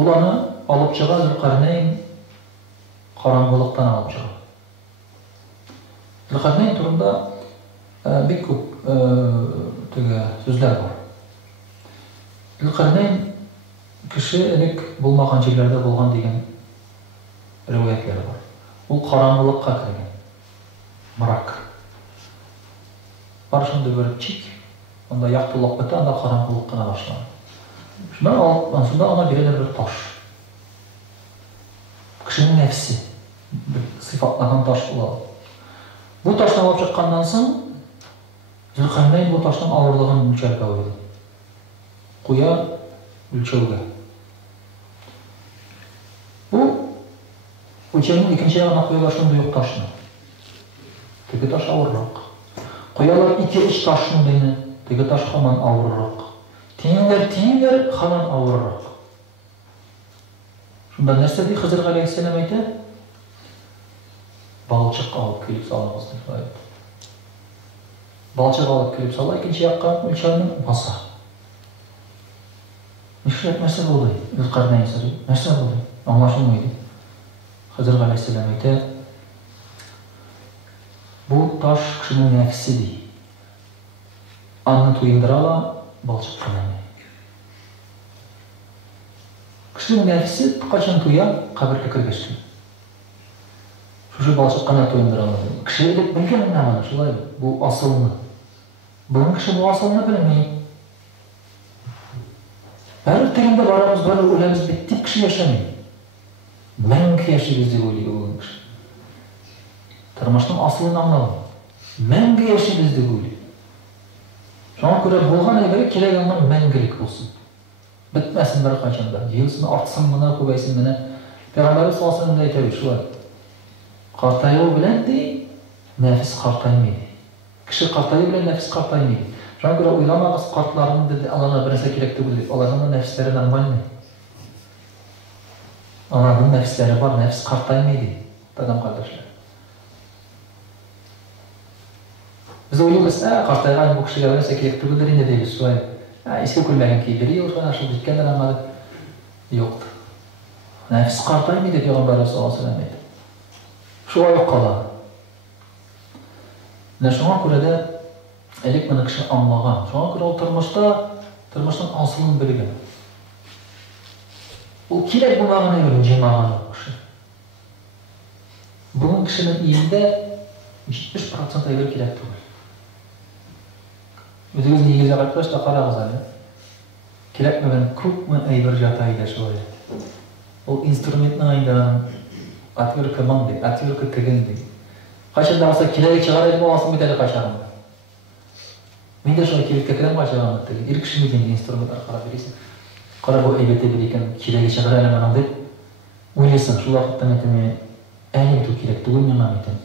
Ulanı alıp çığa Zilqarnayn karanlıktan alıp çığa. Zilqarnayn turunda bir көп sözler var. Zilqarnayn kişi elek bulmagan yerlerde bulgan degan rivayetler var. O karanlıkka kirgen. Mırak. Var şunda bir çik. Onda yaktılık bitti, onda karanlıkına başlandı. Şundan ona birer bir taş. Kişinin nefsi. Bir sıfatlanan taş buladı. Bu taştan alıp çıkkandan soň Zilqarnayn bu taştan ağırlığını ölçerge koydu. Kuya ölçevge. Bu ölçevinin ikinci yağına koyuyorlar şunda yok taşını. Teki taş ağırlık. Koyuyorlar 2-3 taşını beni. Teki taş hemen ağırlık. Tiyinler hemen ağırlık. Şunda nerse deyip Hızır Aleyhisselam aydı? Balçık alıp kelip salamız deyip aydı. Balçık alıp kelip sala, ikinci yakka ölçevinin basa. Nişlet nerse oldu? Zilqarnayn sırrı. Nerse oldu? Anlaşılmaydı. Hızır Aleyhisselam aydı. Bu taş kişinin nefsi değil. Anını tuyundırala, balçık kınamayı. Kişinin nefsi kaçan tuya, kabirke kirgeçti. Şu balçık kanat tuyundırala. Kişi edip bilgen ne var? Şulay bu asılını. Bugün kişi bu asılını bilmeyi. Her teginde varımız var, ölemiz bitti, kişi yaşamayı. Мәңгі yaşayız diye oluyor bugün kişi. Tarmaşның asılını anlayalım. Мәңгі yaşayız diye oluyor. Şuna göre bulgan evre kerek ama мәңгілік olsun. Bitmesin bir kaçanda. Yılsın artsın bana, köbeysin bana. Peygamberimiz sallallahu aleyhi ve sellem aytıyor şulay. Qartayığı bilen de nefis qartaymaydı. Kişi qartayığı bilen nefis qartaymaydı. Şuna göre uylamağız qartlarını dedi Allah'ına bir narsa kerekti bilip. Allah'ın nefisleri normal mi? Allah'ın nefisleri var, nefis qartaymaydı. Adam kardeşler. Biz oyluyoruz, qartaygan bu kişiler narsa kerekti bilir ne deymiz şulay. Eski külmegen keybiri yok, şuna bitkenler anladı. Yoktu. Nefis qartaymaydı Peygamberimiz sallallahu aleyhi ve sellem aytdı. Şu ayıp kala. Şuna göre de elek bana kişi anlagan. Şuna göre o tırmıştan asılını bilgen. O kirek bulmağına göre cemağına kişi. Bugün kişinin iyinde 70% ayır kirek değil. Özünüz neyiz arkadaşlar qarağız ali. Kirekmegen köpme ayır jatayda şöyle. O instrumentni aydan atıyorki mandi, atıyorki tegindi. Kaçında olsa kirek çıkarayım o asım biteli kaçarım. Ben de şöyle kirek tekrem kaçarım dedi. İlk kişi mi instrument arkada birisi. Qara bu aybete biriken kirek çıkarayım anam deyip. Uylasın, şu vakitte metimi Әле бит кирәк түгел миңа әйтәм.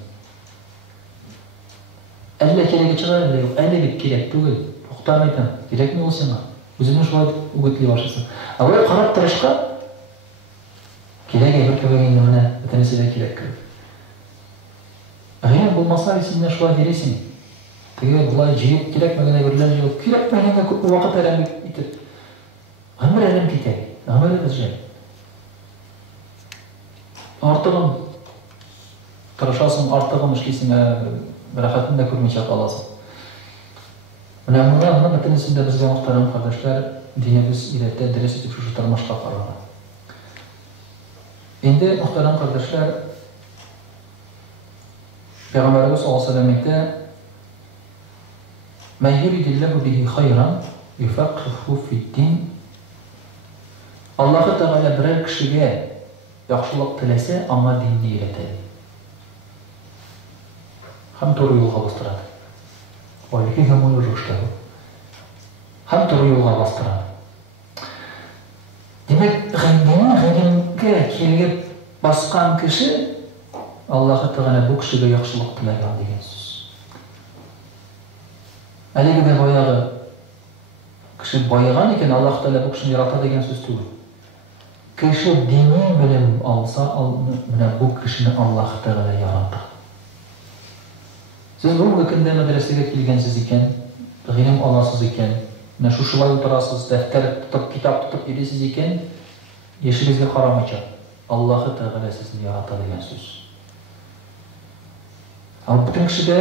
Әллә кирәге чыгар, әллә юк. Әле бит кирәк түгел. Туктам әйтәм. Кирәкме ул сиңа? Үзеңне шулай үгетли башлыйсың. Алай карап торышка кирәк бер кебегеңне менә бөтенесе дә кирәк. Гыйрем булмаса сиңне шулай бирәсең. Теге булай җыеп кирәкмәгән әйберләр җыеп, кирәкмәгәнгә күп вакыт әрәм итеп. Гомер әрәм китә. Гомер безгә. Артыгын тырышасың, артыгын эшлисең, рәхәтен дә күрмичә каласың. Менә моны бөтенесен дә безгә мөхтәрәм кардәшләр, динебез өйрәтә, дөрес итеп шушы тормышка карарга. Инде мөхтәрәм кардәшләр, Пәйгамбәрбез саллаллаһу алейһи ва сәлләм әйтә: "Мән юридилләһу биһи хайран юфаққиху фид-дин." Аллаһ Тәгалә берәр кешегә яхшылык теләсә, аңа динне өйрәтә. Һәм туры юлга бастыра. Валики һәм ул җыштагы. Һәм туры юлга бастыра. Димәк, гыйлемгә килеп баскан кеше Аллаһ Тәгалә бу кешегә яхшылык теләгән дигән сүз. Әлеге дә баягы кеше байыган икән, Аллаһ Тәгалә бу кешене ярата дигән сүз түгел. Кеше дини белем алса, менә бу кешене Аллаһ Тәгалә ярата. Сез бүгенге көндә мәдрәсәгә килгәнсез икән, гыйлем аласыз икән, менә шушылай утырасыз, дәфтәр тотып, китап тотып йөрисез икән, яшегезгә карамыйча, Аллаһ Тәгалә сезне ярата дигән сүз. Бөтен кешегә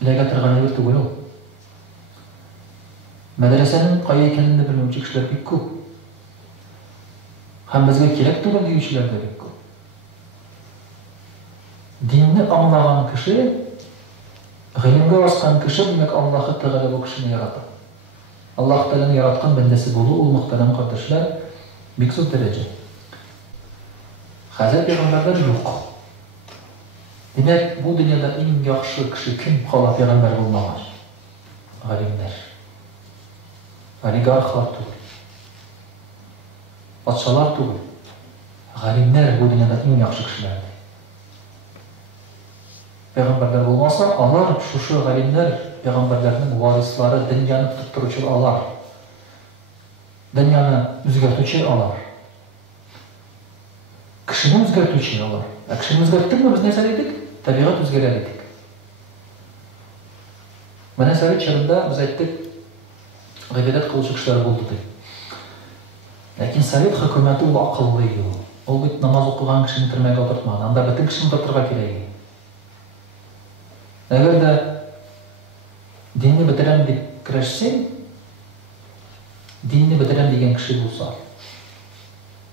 эләгә торган әйбер түгел ул. Мәдрәсәнең кая икәнен белмәүче кешеләр бик күп. Һәм безгә кирәк түгел диючеләр дә бик күп. Динне аңлаган кеше, гыйлемгә баскан кеше, димәк, Аллаһ Тәгалә бу кешене ярата. Аллаһ Тәгаләнең яраткан бәндәсе булу, ул мөхтәрәм кардәшләр, бик зур дәрәҗә. Хәзер пәйгамбәрләр юк. Димәк, бу дөньяда иң яхшы кеше кем кала пәйгамбәр булмагач? Галимнәр. Олигархлар түгел. Патшалар түгел. Галимнәр бу дөньяда иң яхшы кешеләр. Пәйгамбәрләр булмаса, алар шушы галимнәр, пәйгамбәрләрнең варислары, дөньяны тоттыручы алар. Дөньяны үзгәртүче алар. Кешене үзгәртүче алар. Кешене үзгәрттекме, без нәрсә әйттек? Табигать үзгәрә дидек. Менә совет чорында без әйттек, гыйбадәт кылучы кешеләр булды ди. Ләкин совет хөкүмәте ул акыллы ил. Ул бит намаз укыган кешене төрмәгә утыртмаган, анда бөтен кешене тотырга кирәк. Әгәр дә динне бетерәм дип керәшсәң, динне бетерәм дигән кеше булса,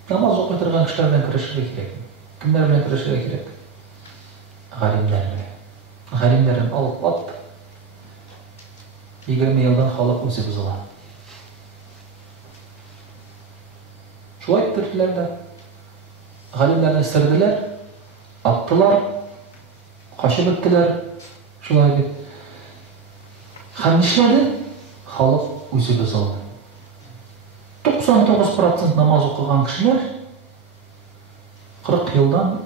намаз укый торган кешеләр белән керәшергә кирәк. Кемнәр белән керәшергә кирәк? Галимнәр белән. Галимнәрен алып ат. 20 елдан халык үзе бозыла. Шулай иттерделәр дә. Галимнәрне стерделәр, аттылар, качып беттеләр. Шулай дип. Һәм нишләде? Халык үзе бозылды. 99% намаз укыган кешеләр 40 елдан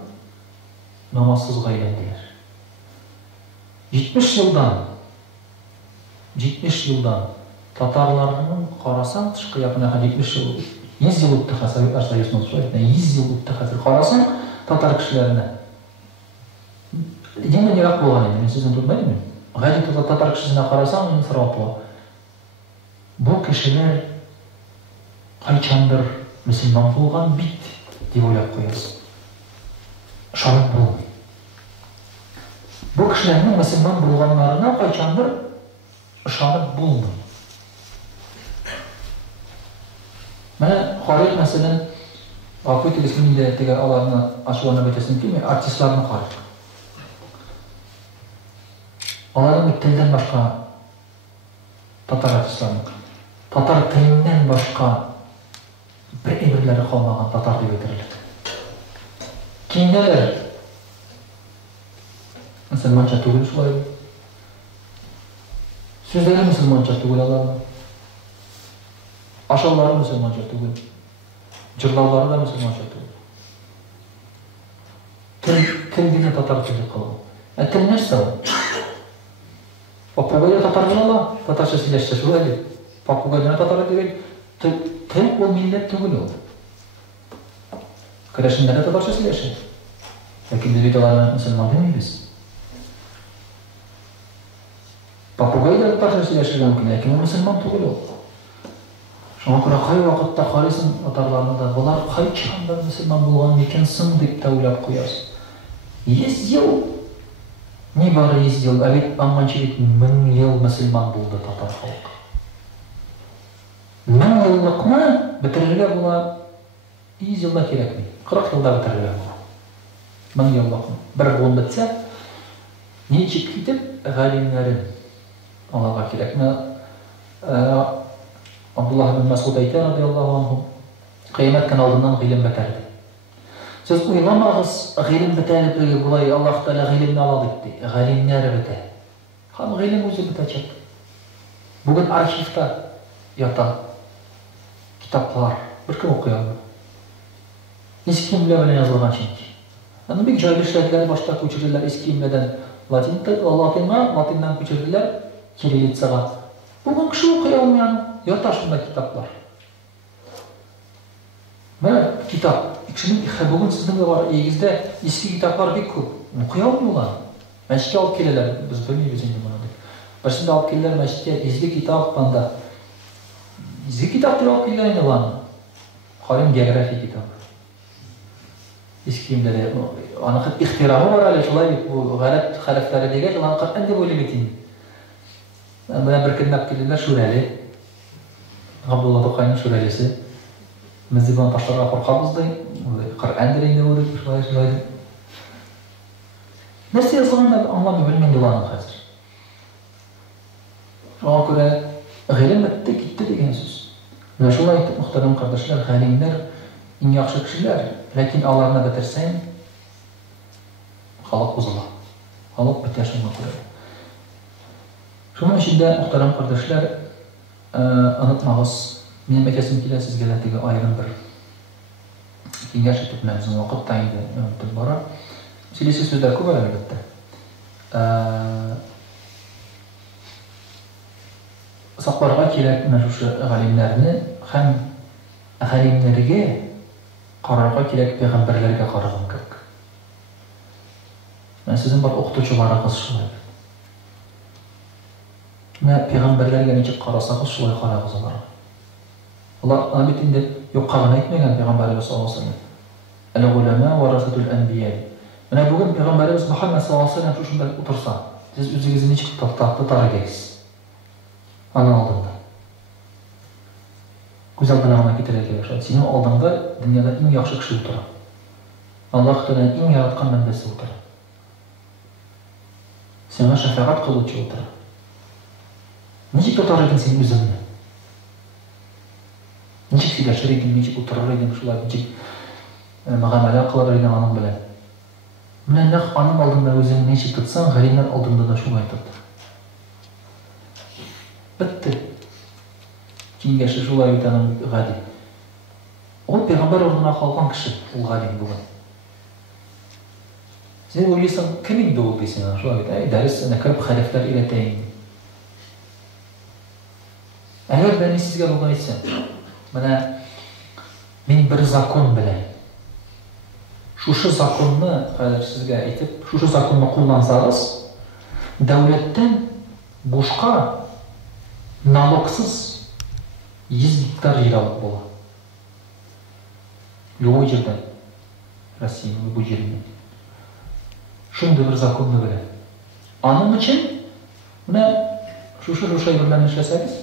намазсыз әйләнделәр. 70 елдан татарларның карасаң, тышкы якына 70 ел, 100 ел үтте Совет Союзының шулай, 100 ел үтте хәзер карасаң татар кешеләренә. Динне ярак булган инде, мен сезне белмәймен. Гади татар кешесенә карасаң, мин сорап була. Бу кешеләр кайчандыр мөселман булган бит дип уйлап куясың. Шарт бул. Бу кешеләрнең мөселман булганнарына кайчандыр ышанып булмый. Менә Харит мәсәлән, гафу итегез, мин дә теге аларны ачуланып әйтәсем килми, артистларны карыйк. Аларның телдән башка татар артистларның, татар теленнән башка бер әйберләре калмаган татар дип әйтерлек. Кимнәләр? Мөселманча түгел шулай. Сүзләре мөселманча түгел аларның. Ашаулары мөселманча түгел. Җырлаулары да мөселманча түгел. Тіл деген татар тілі қалу. Тіл нәрсе ол? Попугайда татар бола, татарша сөйлессе солай. Попугайда татар деген тіл ол миллет түгел ол. Крашында татарша сөйлесе. Ләкин біз оларны мұсылман демейміз. Попугайда татарша сөйлесе мүмкін, ләкин ол мұсылман түгел ол. Шуңа күрә кай вакытта карыйсың татарларны да, булар кайчанда мөселман булган микәнсең дип тә уйлап куясың. Ездил, не бары ездил, а ведь аманчылык 1000 ел мөселман булды татар халкы. 1000 еллыкны бетерергә була 100 елда кирәкми, 40 елда бетерергә була. 1000 еллыкны. Бер буын бетсә, ничек китеп галимнәрен аларга кирәкме? Abdullah bin Mas'ud aytар radiyallahu anhu, kıyamet aldığından g'ilim beterdi. Siz uylamağız, g'ilim beterlipligi bulay, Allah Teala g'ilimni aladı etti. G'ilimler biter. Ham g'ilim o'zi bitecek. Bugün arşivde yatan kitaplar, bir kim okuyamıyor. Eski imle bilen yazılgan çünkü. Yani bir joyda işlediler, başta ko'chirdilar eski imleden Latindan ko'chirdilar kirillitsaga. Bugün kişi okuyamıyor. Yatar şunda kitaplar. Mana kitap. Kişinin bugün sizin de var. Eğizde eski kitaplar bir köp. Okuyamıyorlar. Meşke alıp gelirler. Biz bilmiyoruz şimdi bunu. Başında alıp gelirler meşke. Ezgi kitap banda. Ezgi kitapları alıp gelirler ne lan? Karim geografi kitabı. Eski imleri. Anakıt ihtiramı var öyle. Şolay bu garip harfleri dege. Anakıt ende böyle bitin. Bana bir kırnak gelirler şureli. Abdullah Tokay'ın şurelesi. Biz de bana taşlarına korkabızdı. Kur'an dilinde olduk. Şulaydı. Neresi yazılan da anlamı bilmeyen dolanın hazır. Şuna göre g'ilim bitti gitti degen söz. Ve şulay ayttık muhterem kardeşler, g'ilimler en yaxşı kişiler. Lakin alarına bitirsen halk bozulur. Halk biter şuna göre. Şunun içinde muhterem kardeşler unutmağız. Benim ekesim kile sizge de ayrım bir kengaş etip mevzun vakit tayinde unutib borar. Silisi sözler ko'p albatta. Saqlarga kerak mana shu g'alimlarni ham g'alimlarga qararga kerak payg'ambarlarga qaragim kerak. Men sizin bir o'qituvchilaringiz shulay. Men payg'ambarlarga nechuk qarasangiz shulay qarag'iz bor. Allah ayetinde yok qalan aytmagan payg'ambarimiz sollallohu alayhi vasallam. Al-ulama warasatul anbiya. Mana bugün payg'ambarimiz Muhammad sollallohu alayhi vasallam shunda o'tirsa, siz o'zingizni nechuk to'xtatib taragaysiz. Ana oldunda. Güzel qanağına getirerek yaşayın. Senin oldunda dünyada en yaxşı kişi oturan. Allah Teala'nın en yaratkan bendesi oturan. Sana şefaat kılıcı oturan. Necik tutar edin senin üzerine? Necik sigaşır edin, necik oturur edin, şular necik mağamala kılar edin anım bilen. Mine naq anım aldığında özünü necik tutsan, galimler aldığında da şunu aytıp. Bitti. Kengaşı şulay ötenin galim. O peygamber orduna kalkan kişi, o galim bugün. Sen oylaysan, kimin doğu deysin? Şulay ötenin, dersine kırıp halifler ileteyin. Eğer ben sizge bugün etsem, bana men bir zakon bilen, şu zakonni sizge aytib, şu zakonni kullansanız, devletten boşqa nalogsız 100 hektar yer alıp bola. Любой жерден. Россияның любой жерінен. Şunday bir zakonni bilen. Anın için, buna şu bilen işleseniz,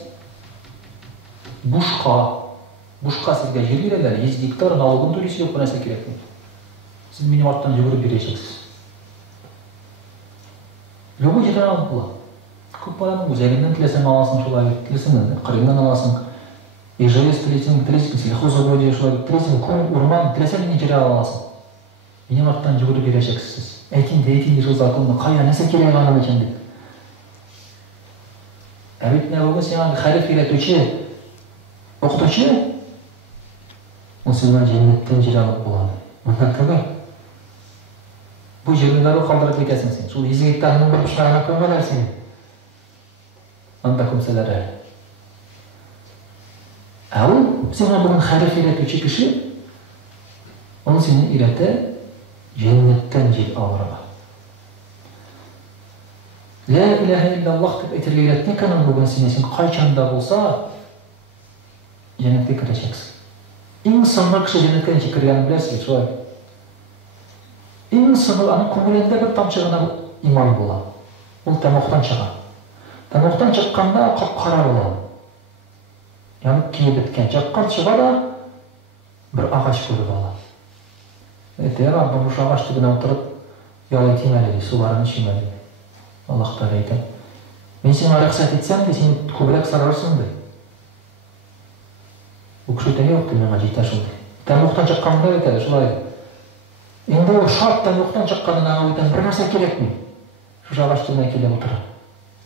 Boşqa sizge yer verirler, 100 hektar nalogunu төлесе yok bu нәрсе керек değil. Siz benim arttan жүгіріп бересексіз. Любой жерден алып bola. Көп баланың өзегінен тілесен аласың шулай, тілесен қырыңнан аласың. Ежелес тілесен, сельхозоводия шулай, тілесен күн, урман, тілесен не жере аласың. Benim arttan жүгіріп бересексіз. Әйтін жыл законы қая нәрсе керек ғанын екен деп. Әбет не болған сен халиф үйретуші, оқытушы, ол сіздің жәннеттен жер алып болады. Мұндан түгіл. Bu жердегі қалдырып кетесің сен. Сол езгектарының бір пышағына көмелер сен. Анда көмселер әлі. Ал сен бүгін хариф үйретуші кіші, оны сені үйреті жәннеттен жел ауырға. Ла илаха иллаллах деп айтырға үйреткен канын бүгін сен қайчанда болса жәннетке кіресексің. Ең соңғы кіші жәннетке кіргенін білесіз, солай. Ең соңғы аның көңілінде бір тамшы ғана иман болады. Ол тамақтан шығады. Тамақтан шыққанда қап-қара болады. Яғни кие біткен. Жаққан шыға да бір ағаш көріп алады. Раббым ұшы ағаш түбіне отырып, ұялайтын әлі, суларын ішем әлі. Аллах Тағала айтады. Мен сені рұқсат етсем де, сен көбірек сарарсың де. Ол кіші айтады, жоқ, мен ғажет ашылды. Тамақтан шыққанда айтады, солай. Енді ол шарттан оқтан шыққанына ойдан бір нәрсе керек ме? Шу ағаш түбіне келе отырады.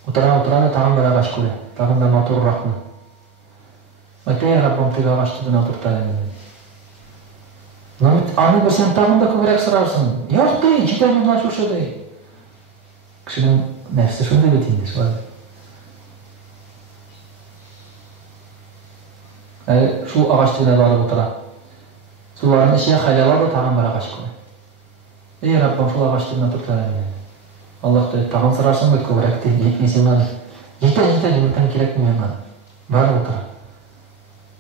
Отыра-отыра тағын бір ағаш көреді. Тағын да матурырақ ма? Айтайын Раббым тек ағаш түбіне отыртайын. Аны бір сен тағын да көбірек сұрарсың. Жоқ дей, жетемін мына шушы дей. Кішінің нәпсі шындай бетейінде солай. Шу ағаш түбіне барып отырады. Солардың ішіне қайдалады тағын бір ағаш көреді. Ей Раббым шул ағаш түбіне отыртайын. Аллах тағын сұрарсың бет көбірек деп жетмесең аны. Жете жұмыртан керек мен аны. Барып отыр.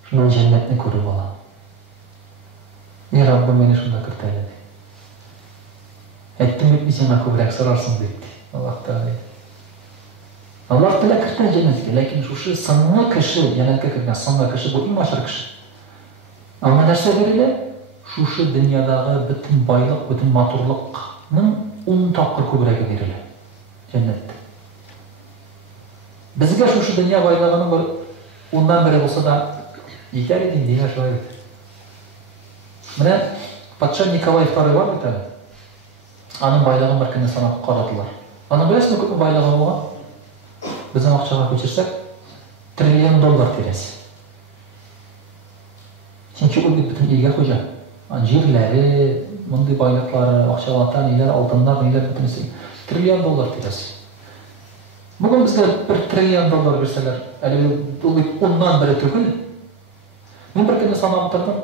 Шundan жәннетini көріп алам. Ей Раббым мені шунда кіртайлы. Әттім етмесең аны көбірек сұрарсың дейді. Аллах Тағала. Аллах Тағала кіртен жәннетке. Ләкин шушы сыңғы кіші, жәннетке кірген сыңғы кіші, бұл имашыр кіші. Аңа нәрсе берілі? Шушы дүниядағы бүтін байлық, бүтін матурлықның 10 тапқыр көбірегі берілі. Жәннетті. Бізге шушы дүния байлығының бір ondan beri olsa da yeter edin diye şöyle. Mene Patşa Nikolay II var mı tabi? Anın baylığın bir kende sana qaradılar. Anın bilesiniz köp baylığı olgan? Bizim akçaga köçürsek $1 trillion teresi. Çünkü o bütün ilge koca. Jirleri, bunday baylıkları, akçalardan iler, altınlar, iler bütünüsü $1 trillion teresi. Bugün bizde $1 trillion verseler, ondan beri tökül. Ben bir kende sana anlatırdım.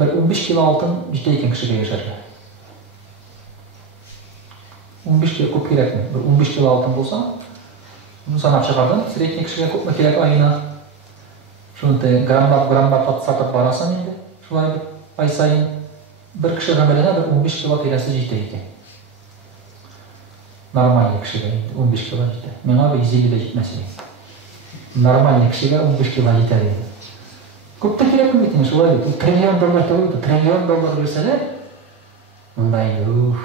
15 kilo altın yüzdeyken kişiye yaşarlar. 15 kilo köp gerek mi? 15 kilo altın bolsa, bunu sana çıkardın. Sürekli kişiye köp mü gerek ayına? Şunu gramlap satıp barasan indi. Şulay bir ay sayın bir kişi gameline 15 kilo teresi yüzdeyken. Normal kişiye 15 kilo yüzde. Men abi 150 de gitmesin. Normal kişiye 15 kilo yeter. Köp de gerek mi? Şulay bir $1 trillion $1 trillion verseler, bunday yok.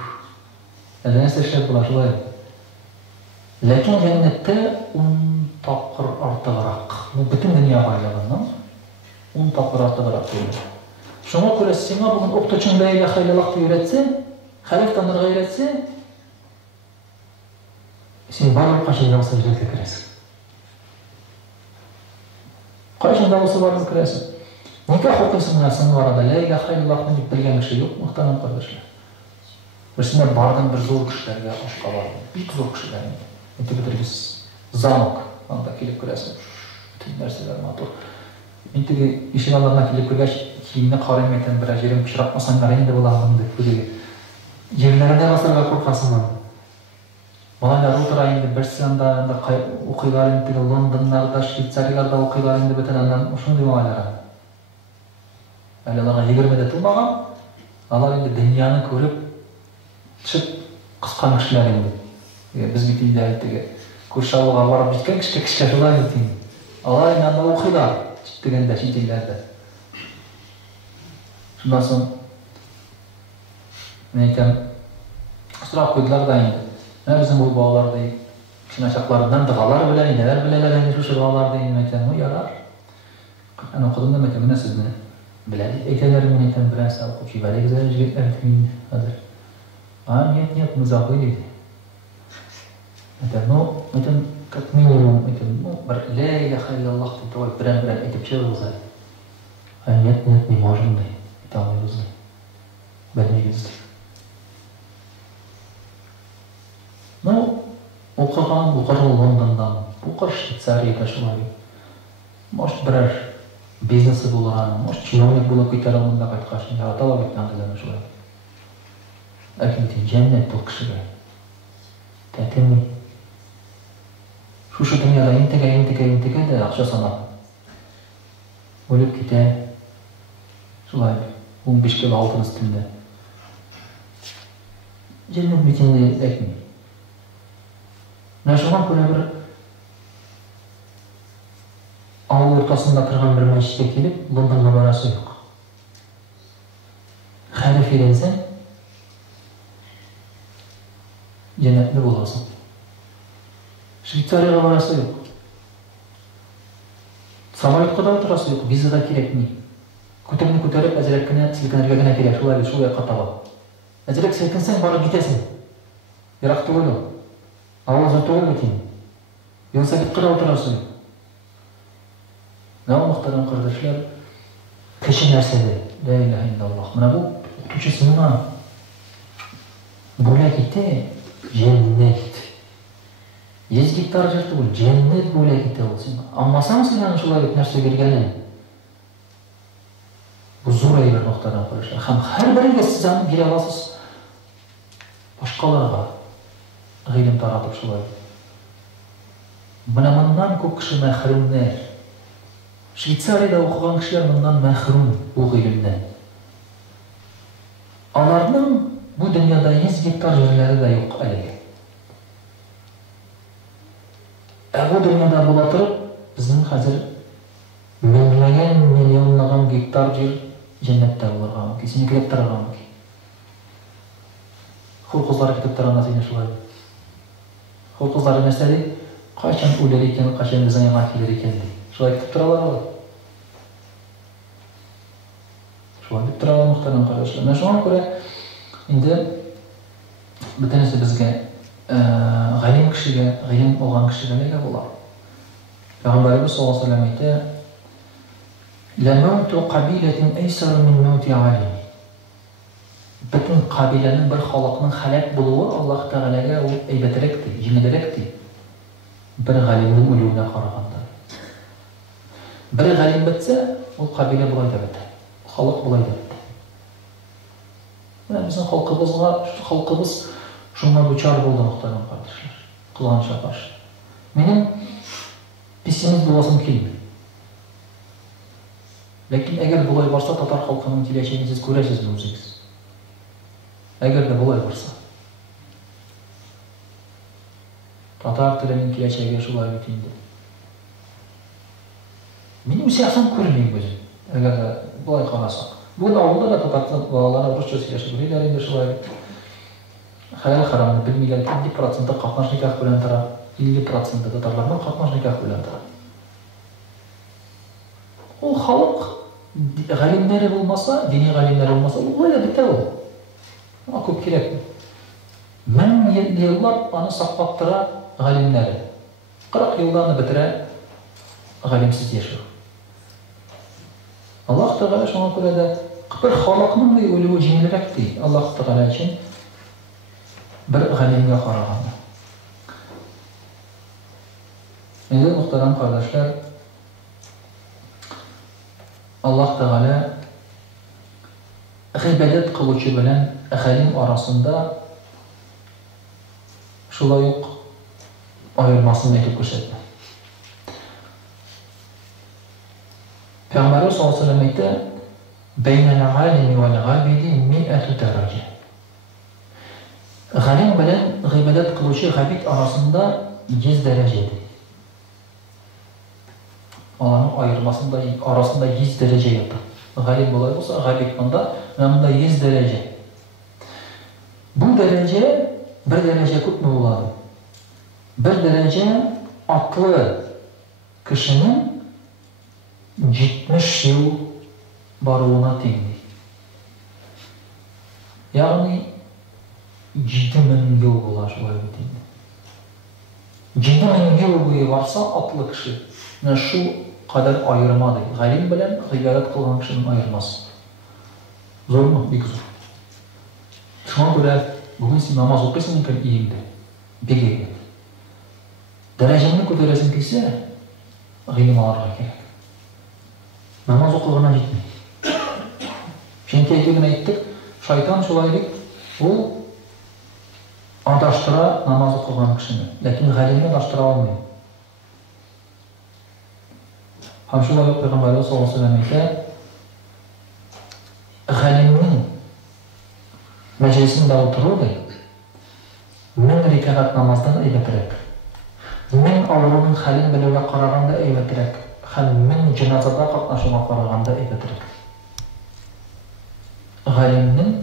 Nedense şey bular şulay. Lakin cennette 10 tapkır artığırak. Bu bütün dünya baylığından 10 tapkır artığırak diyor. Şuna göre sana bugün oktaçın la ilahe illallah diye öğretse, halif tanrıga öğretse, sen barlık kaçında olsa cennete girersin. Kaçında olsa barlık girersin. Nikah okuyorsun nasıl var da la ilahe illallah deyip bilgen bir şey yok, muhtemelen kardeşler. Mesela bardan bir zor kişilerge aşk alalım. Bir zor kişilerge. Enti bitirgis zamok. Anda kelip kirersin. Bütün narseler matur. Enti işin alanına kelip kirgeç kiyimine qarayım eten biraz yerim pişiratmasan qarayın da bulalım deyip böyle. Yerlerine basarga korkasın lan. Balaylar oturayın da bir sıranda okuylar enti Londonlarda, Şvitsariyalarda okuylar enti bütün andan şunu diyeyim alaylara. Aylalarga 20'de tılmağam. Alar enti dünyаны көріп çık kıskan kişiler indi. Biz gittiğinde ayettiği koşu alığa varıp gitken kişke şulay gittiğin. Allah inanda okuylar. Çıktıgende, şiddillerde. Şundan sonra neyken sıra koydular da indi. Ne bizim bu bağlar deyip kişinin aşaklarından dağlar bile, neler bileler şu bağlar deyip neyken o yarar. Ben okudum demek ki ne siz ne? Biledik eytelerim neyken biraz okuyup şey böyle güzel jigitler etmeyin. Hazır. Нет, мы забыли. Это, это как минимум, это, ля иляха илляллах, ты давай прям этим человеком знать. А нет, не можем, да, это мы узнаем. Бәріне кезді. Оқыған, бұқыр Лондондан, бұқыр Швейцарияда шулай. Может, бірер бизнесі болған, может, чиновник болып кетер алдында қайтқашын, жаратала беттен дегені шулай. Әкімде жәннет бұл кішіге. Тәтімі. Шушы дүнияда интеге де ақша санап. Өліп кете, шулай, 15 кел алтын үстінде. Жәннет бетінде әкімі. Нашыған көре бір ауыл ортасында тұрған бір мәжітке келіп, Лондонға барасы жоқ. Халиф еленсең, жәннәтлі боласың. Швейцарияға барасы жоқ. Самолетқа да отырасы жоқ, визада керек не. Көтерін көтеріп, әзіреккіне сілкінерге гіне керек, шулай қатаға. Әзірек сілкінсең, барып кетесің. Ерақты ойлы. Ауыз өтуі өтейін. Велосипедқа да отырасы жоқ. Нау мұқтарым қырдышлар, кіші нәрседе, ля иляха иллаллах. Мына бұл, түшісіна бөлек ете, жәннет. 100 гектар жерді бұл, жәннет бөлек ете ол сен. Алмасаң сенен шулай нәрсе бергенін. Бұл зор әйбір мұқтарым қырдышлар. Хам әр біріге сіз аны бере аласыз. Башқаларға ғилім таратып шулай. Мына мұндан көп кіші мәхрумнер. Швейцарияда оқыған кішілер мұндан мәхрум бұл ғилімнен. Аларның бұл дүнияда 100 гектар жерлері де жоқ әлеге. Бұл дүнияда бола тұрып, біздің қазір миллион миллионлаған гектар жер жәннетте оларға мүмкін. Сені келіп тұрған мүмкін. Құл қызлары кетіп тұрғанда сені шулай. Құл қызлары нәрсе дейді, қашан өлер екен, қашан біздің аңа келер екен дейді. Шулай кетіп тұралар ғой. Шулай кетіп тұралар мұқтардан қарашылар. Мен соған көре, енді бітінесі бізге ғалим кішіге, ғалим болған кішіге неге болар. Пeygamberimiz sallallahu aleyhi ve sellem ayette لَمَوْتُ قَبِيلَةٍ اَيْسَرُ مِنْ مَوْتِ عَلِمٍ. Bütün kabilenin bir halkının halak buluğu Allah Teala'ya o eybeterekti, cimederekti. Bir galimnin ölümüne qaraganda. Bir galim bitse, o kabile bulayda biter. Halk bulayda biter. Yani bizim halkımız şunlar uçar buldu muhtemelen kardeşler. Kılağınışa karşı. Benim pessimist bolasım kelmiyor. Lakin eğer bulay varsa Tatar halkının geleceğini siz göreceksiniz özünüz. Eğer de bulay varsa. Tatar tilinin geleceği şulay bitindi. Benim siyasam görmeyeyim gözüm. Eğer de bulay qarasak. Bugün avulda da Tatar bağlarına Rusça siyasi görüyorlar indi şulay bitti. Halal haramını bilmeyiler 50% qatnaş nikah bilen tara, 50% Tatarlardan qatnaş nikah bilen tara. O halk galimleri olmasa, dini galimleri olmasa, o öyle biter o. Ama çok gerek. Ben yıllar onu saklattıra galimleri. 40 yıllarını bitire galimsiz yaşıyor. Allah Teala şuna göre de bir halkının bir ölüğü cimrirekti Allah Teala için bir galimge qaraganda. Endi muhtaram kardeşler, Allah Teala ibadet kılıcı bilen galim arasında şulay yok ayırmasını etip gösterdi. Peygamberimiz sallallahu aleyhi ve sellem ayette beynel alimi vel gabidi 100 derece. Galim bilen ibadet kılıcı gabid arasında 100 derecedir. Alanın ayırmasında arasında 100 derece yaptı. Galim olay olsa gabid bunda yanında 100 derece. Bu derece bir derece kutlu oladı. Bir derece aklı kişinin 70 yıl barığına teğdi. Yani 7000 yıl bular şolay bitindi. 7000 yıl boyu varsa aklı kişi şu kadar ayırmadı. Galim bilen ibadet kılgan kişinin ayırması. Zor mu? Bek zor. Şuna göre bugün siz namaz okuyorsun mümkün iyiydi. Bek iyiydi. дәрәҗәңне күтәрәсең килсә, гыйлем алырга кирәк. Намаз укыган җитми. Чөнки әйтүгә әйттек, шайтан шулай дип, ул адаштыра намаз укыган кешене, ләкин галимне адаштыра алмый. Һәм шулай ук Пәйгамбәрбез саллаллаһу алейһи ва сәлләм әйтә, галимнең мәҗлисендә утыру 1000 рәкәгать намаздан әйбәтрәк. 1000 авыруның хәлен белүгә караганда әйбәтрәк, һәм 1000 җеназада катнашуга караганда әйбәтрәк. Галимнең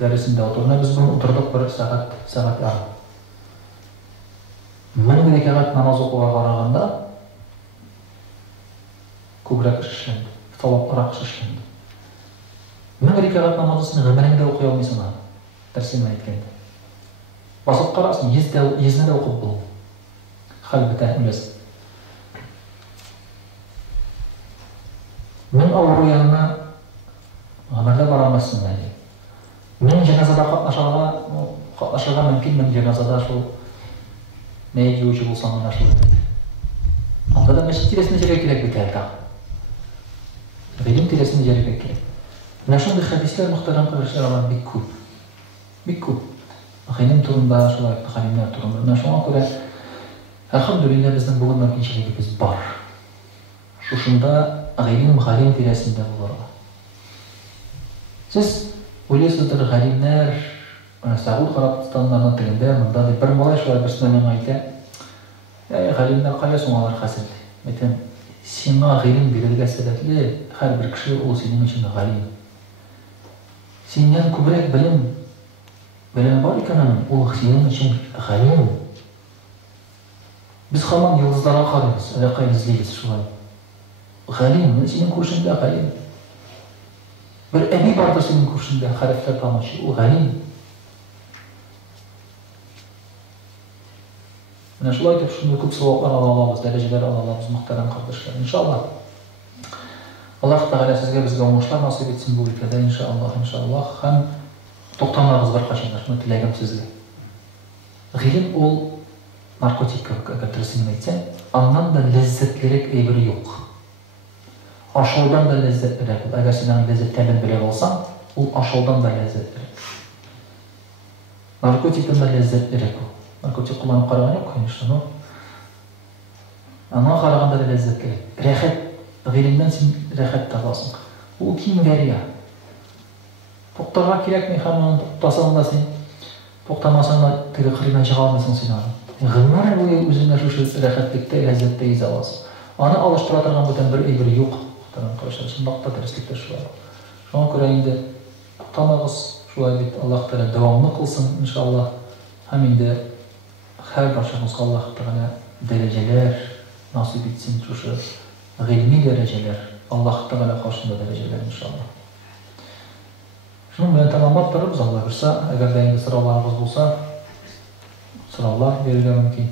дәресендә утыруына без бүген утырдык 1 сәгать ярым. 1000 рәкәгать намаз укуга караганда күбрәк эш эшләнде, саваплырак эш эшләнде. 1000 рәкәгать намазын гомереңдә укый алмыйсың аны. Дәрсен әйткәндә. Басып карасың, йөзне дә укып бул. Хәл бетә үләс. 1000 авыру янына гамәлдә барамассың әле. 1000 җеназада катнашырга мөмкин, 1000 җеназада шул мәйет юучы булсаң гына шул. Анда да мәчет тирәсенә җиргә кирәк бит әле. Гыйлем тирәсенә җиргә кирәк. Менә шундый хәдисләр мөхтәрәм кардәшләр бик күп. Бик күп. Гыйлем турында, шулай галимнәр турында. Менә шуңа күрә әлхәмдүлилләh безнең бүген мөмкинчелегебез бар. Шушында галим тирәсендә булырга. Сез уйлыйсыздыр, галимнәр Сауд Арабстаннарның тегендә, монда бер малай шулай берсенә миңа әйтә. Галимнәр кая соң алар хәзер? Әйтәм, сиңа гыйлем бирергә сәбәпле һәрбер кеше ул синең өчен галим. Синнән күбрәк белем бар икән, ул синең өчен галим. Без һаман йолдызларга карыйбыз, әллә эзлибез шулай. Галим, синең күршеңдә галим. Бер әби бардыр синең күршеңдә, хәрефләр танучы, ул галим. Менә шулай итеп шундый күп саваплар ала алабыз, дәрәҗәләр ала алабыз, мөхтәрәм кардәшләр. Иншаллах. Аллаһ Тәгалә сезгә безгә уңышлар насыйп итсен бу өлкәдә, иншаллах. Һәм туктамагыз беркайчан, шуны теләгем сезгә. Гыйлем ул наркотик кебек, әгәр дөресен әйтсәң, аннан да ләззәтлерәк әйбер юк. Ашаудан да ләззәтлерәк. Әгәр син ләззәтләрен белә алсаң, ул ашаудан да ләззәтлерәк. Наркотиктан да ләззәтлерәк. Наркотик кулланып караган юк, конечно, но аңа караганда да ләззәтлерәк. Рәхәт, гыйлемдән син рәхәт табасың. Ул киң дәрья. Туктарга кирәкми, һәм туктасаң да син туктамасаң да теге кырыйдан чыга алмыйсың син аны. Гомер буе үзеңә шушы рәхәтлектә, ләззәттә иза аласың. Аны алыштыра торган бүтән бер әйбер юк. Мөхтәрәм кардәшләр, шундый дәреслектә шулай. Шуңа күрә инде туктамагыз, шулай бит Аллаһ Тәгалә дәвамлы кылсын, иншаллах. Һәм инде һәр барчамызга Аллаһ Тәгалә дәрәҗәләр насыйп итсен, шушы гыйльми дәрәҗәләр, Аллаһ Тәгалә каршында дәрәҗәләр иншаллах. Шуның белән тәмамлап торабыз, Алла бирсә, әгәр дә инде сорауларыгыз булса, сораулар бирергә мөмкин.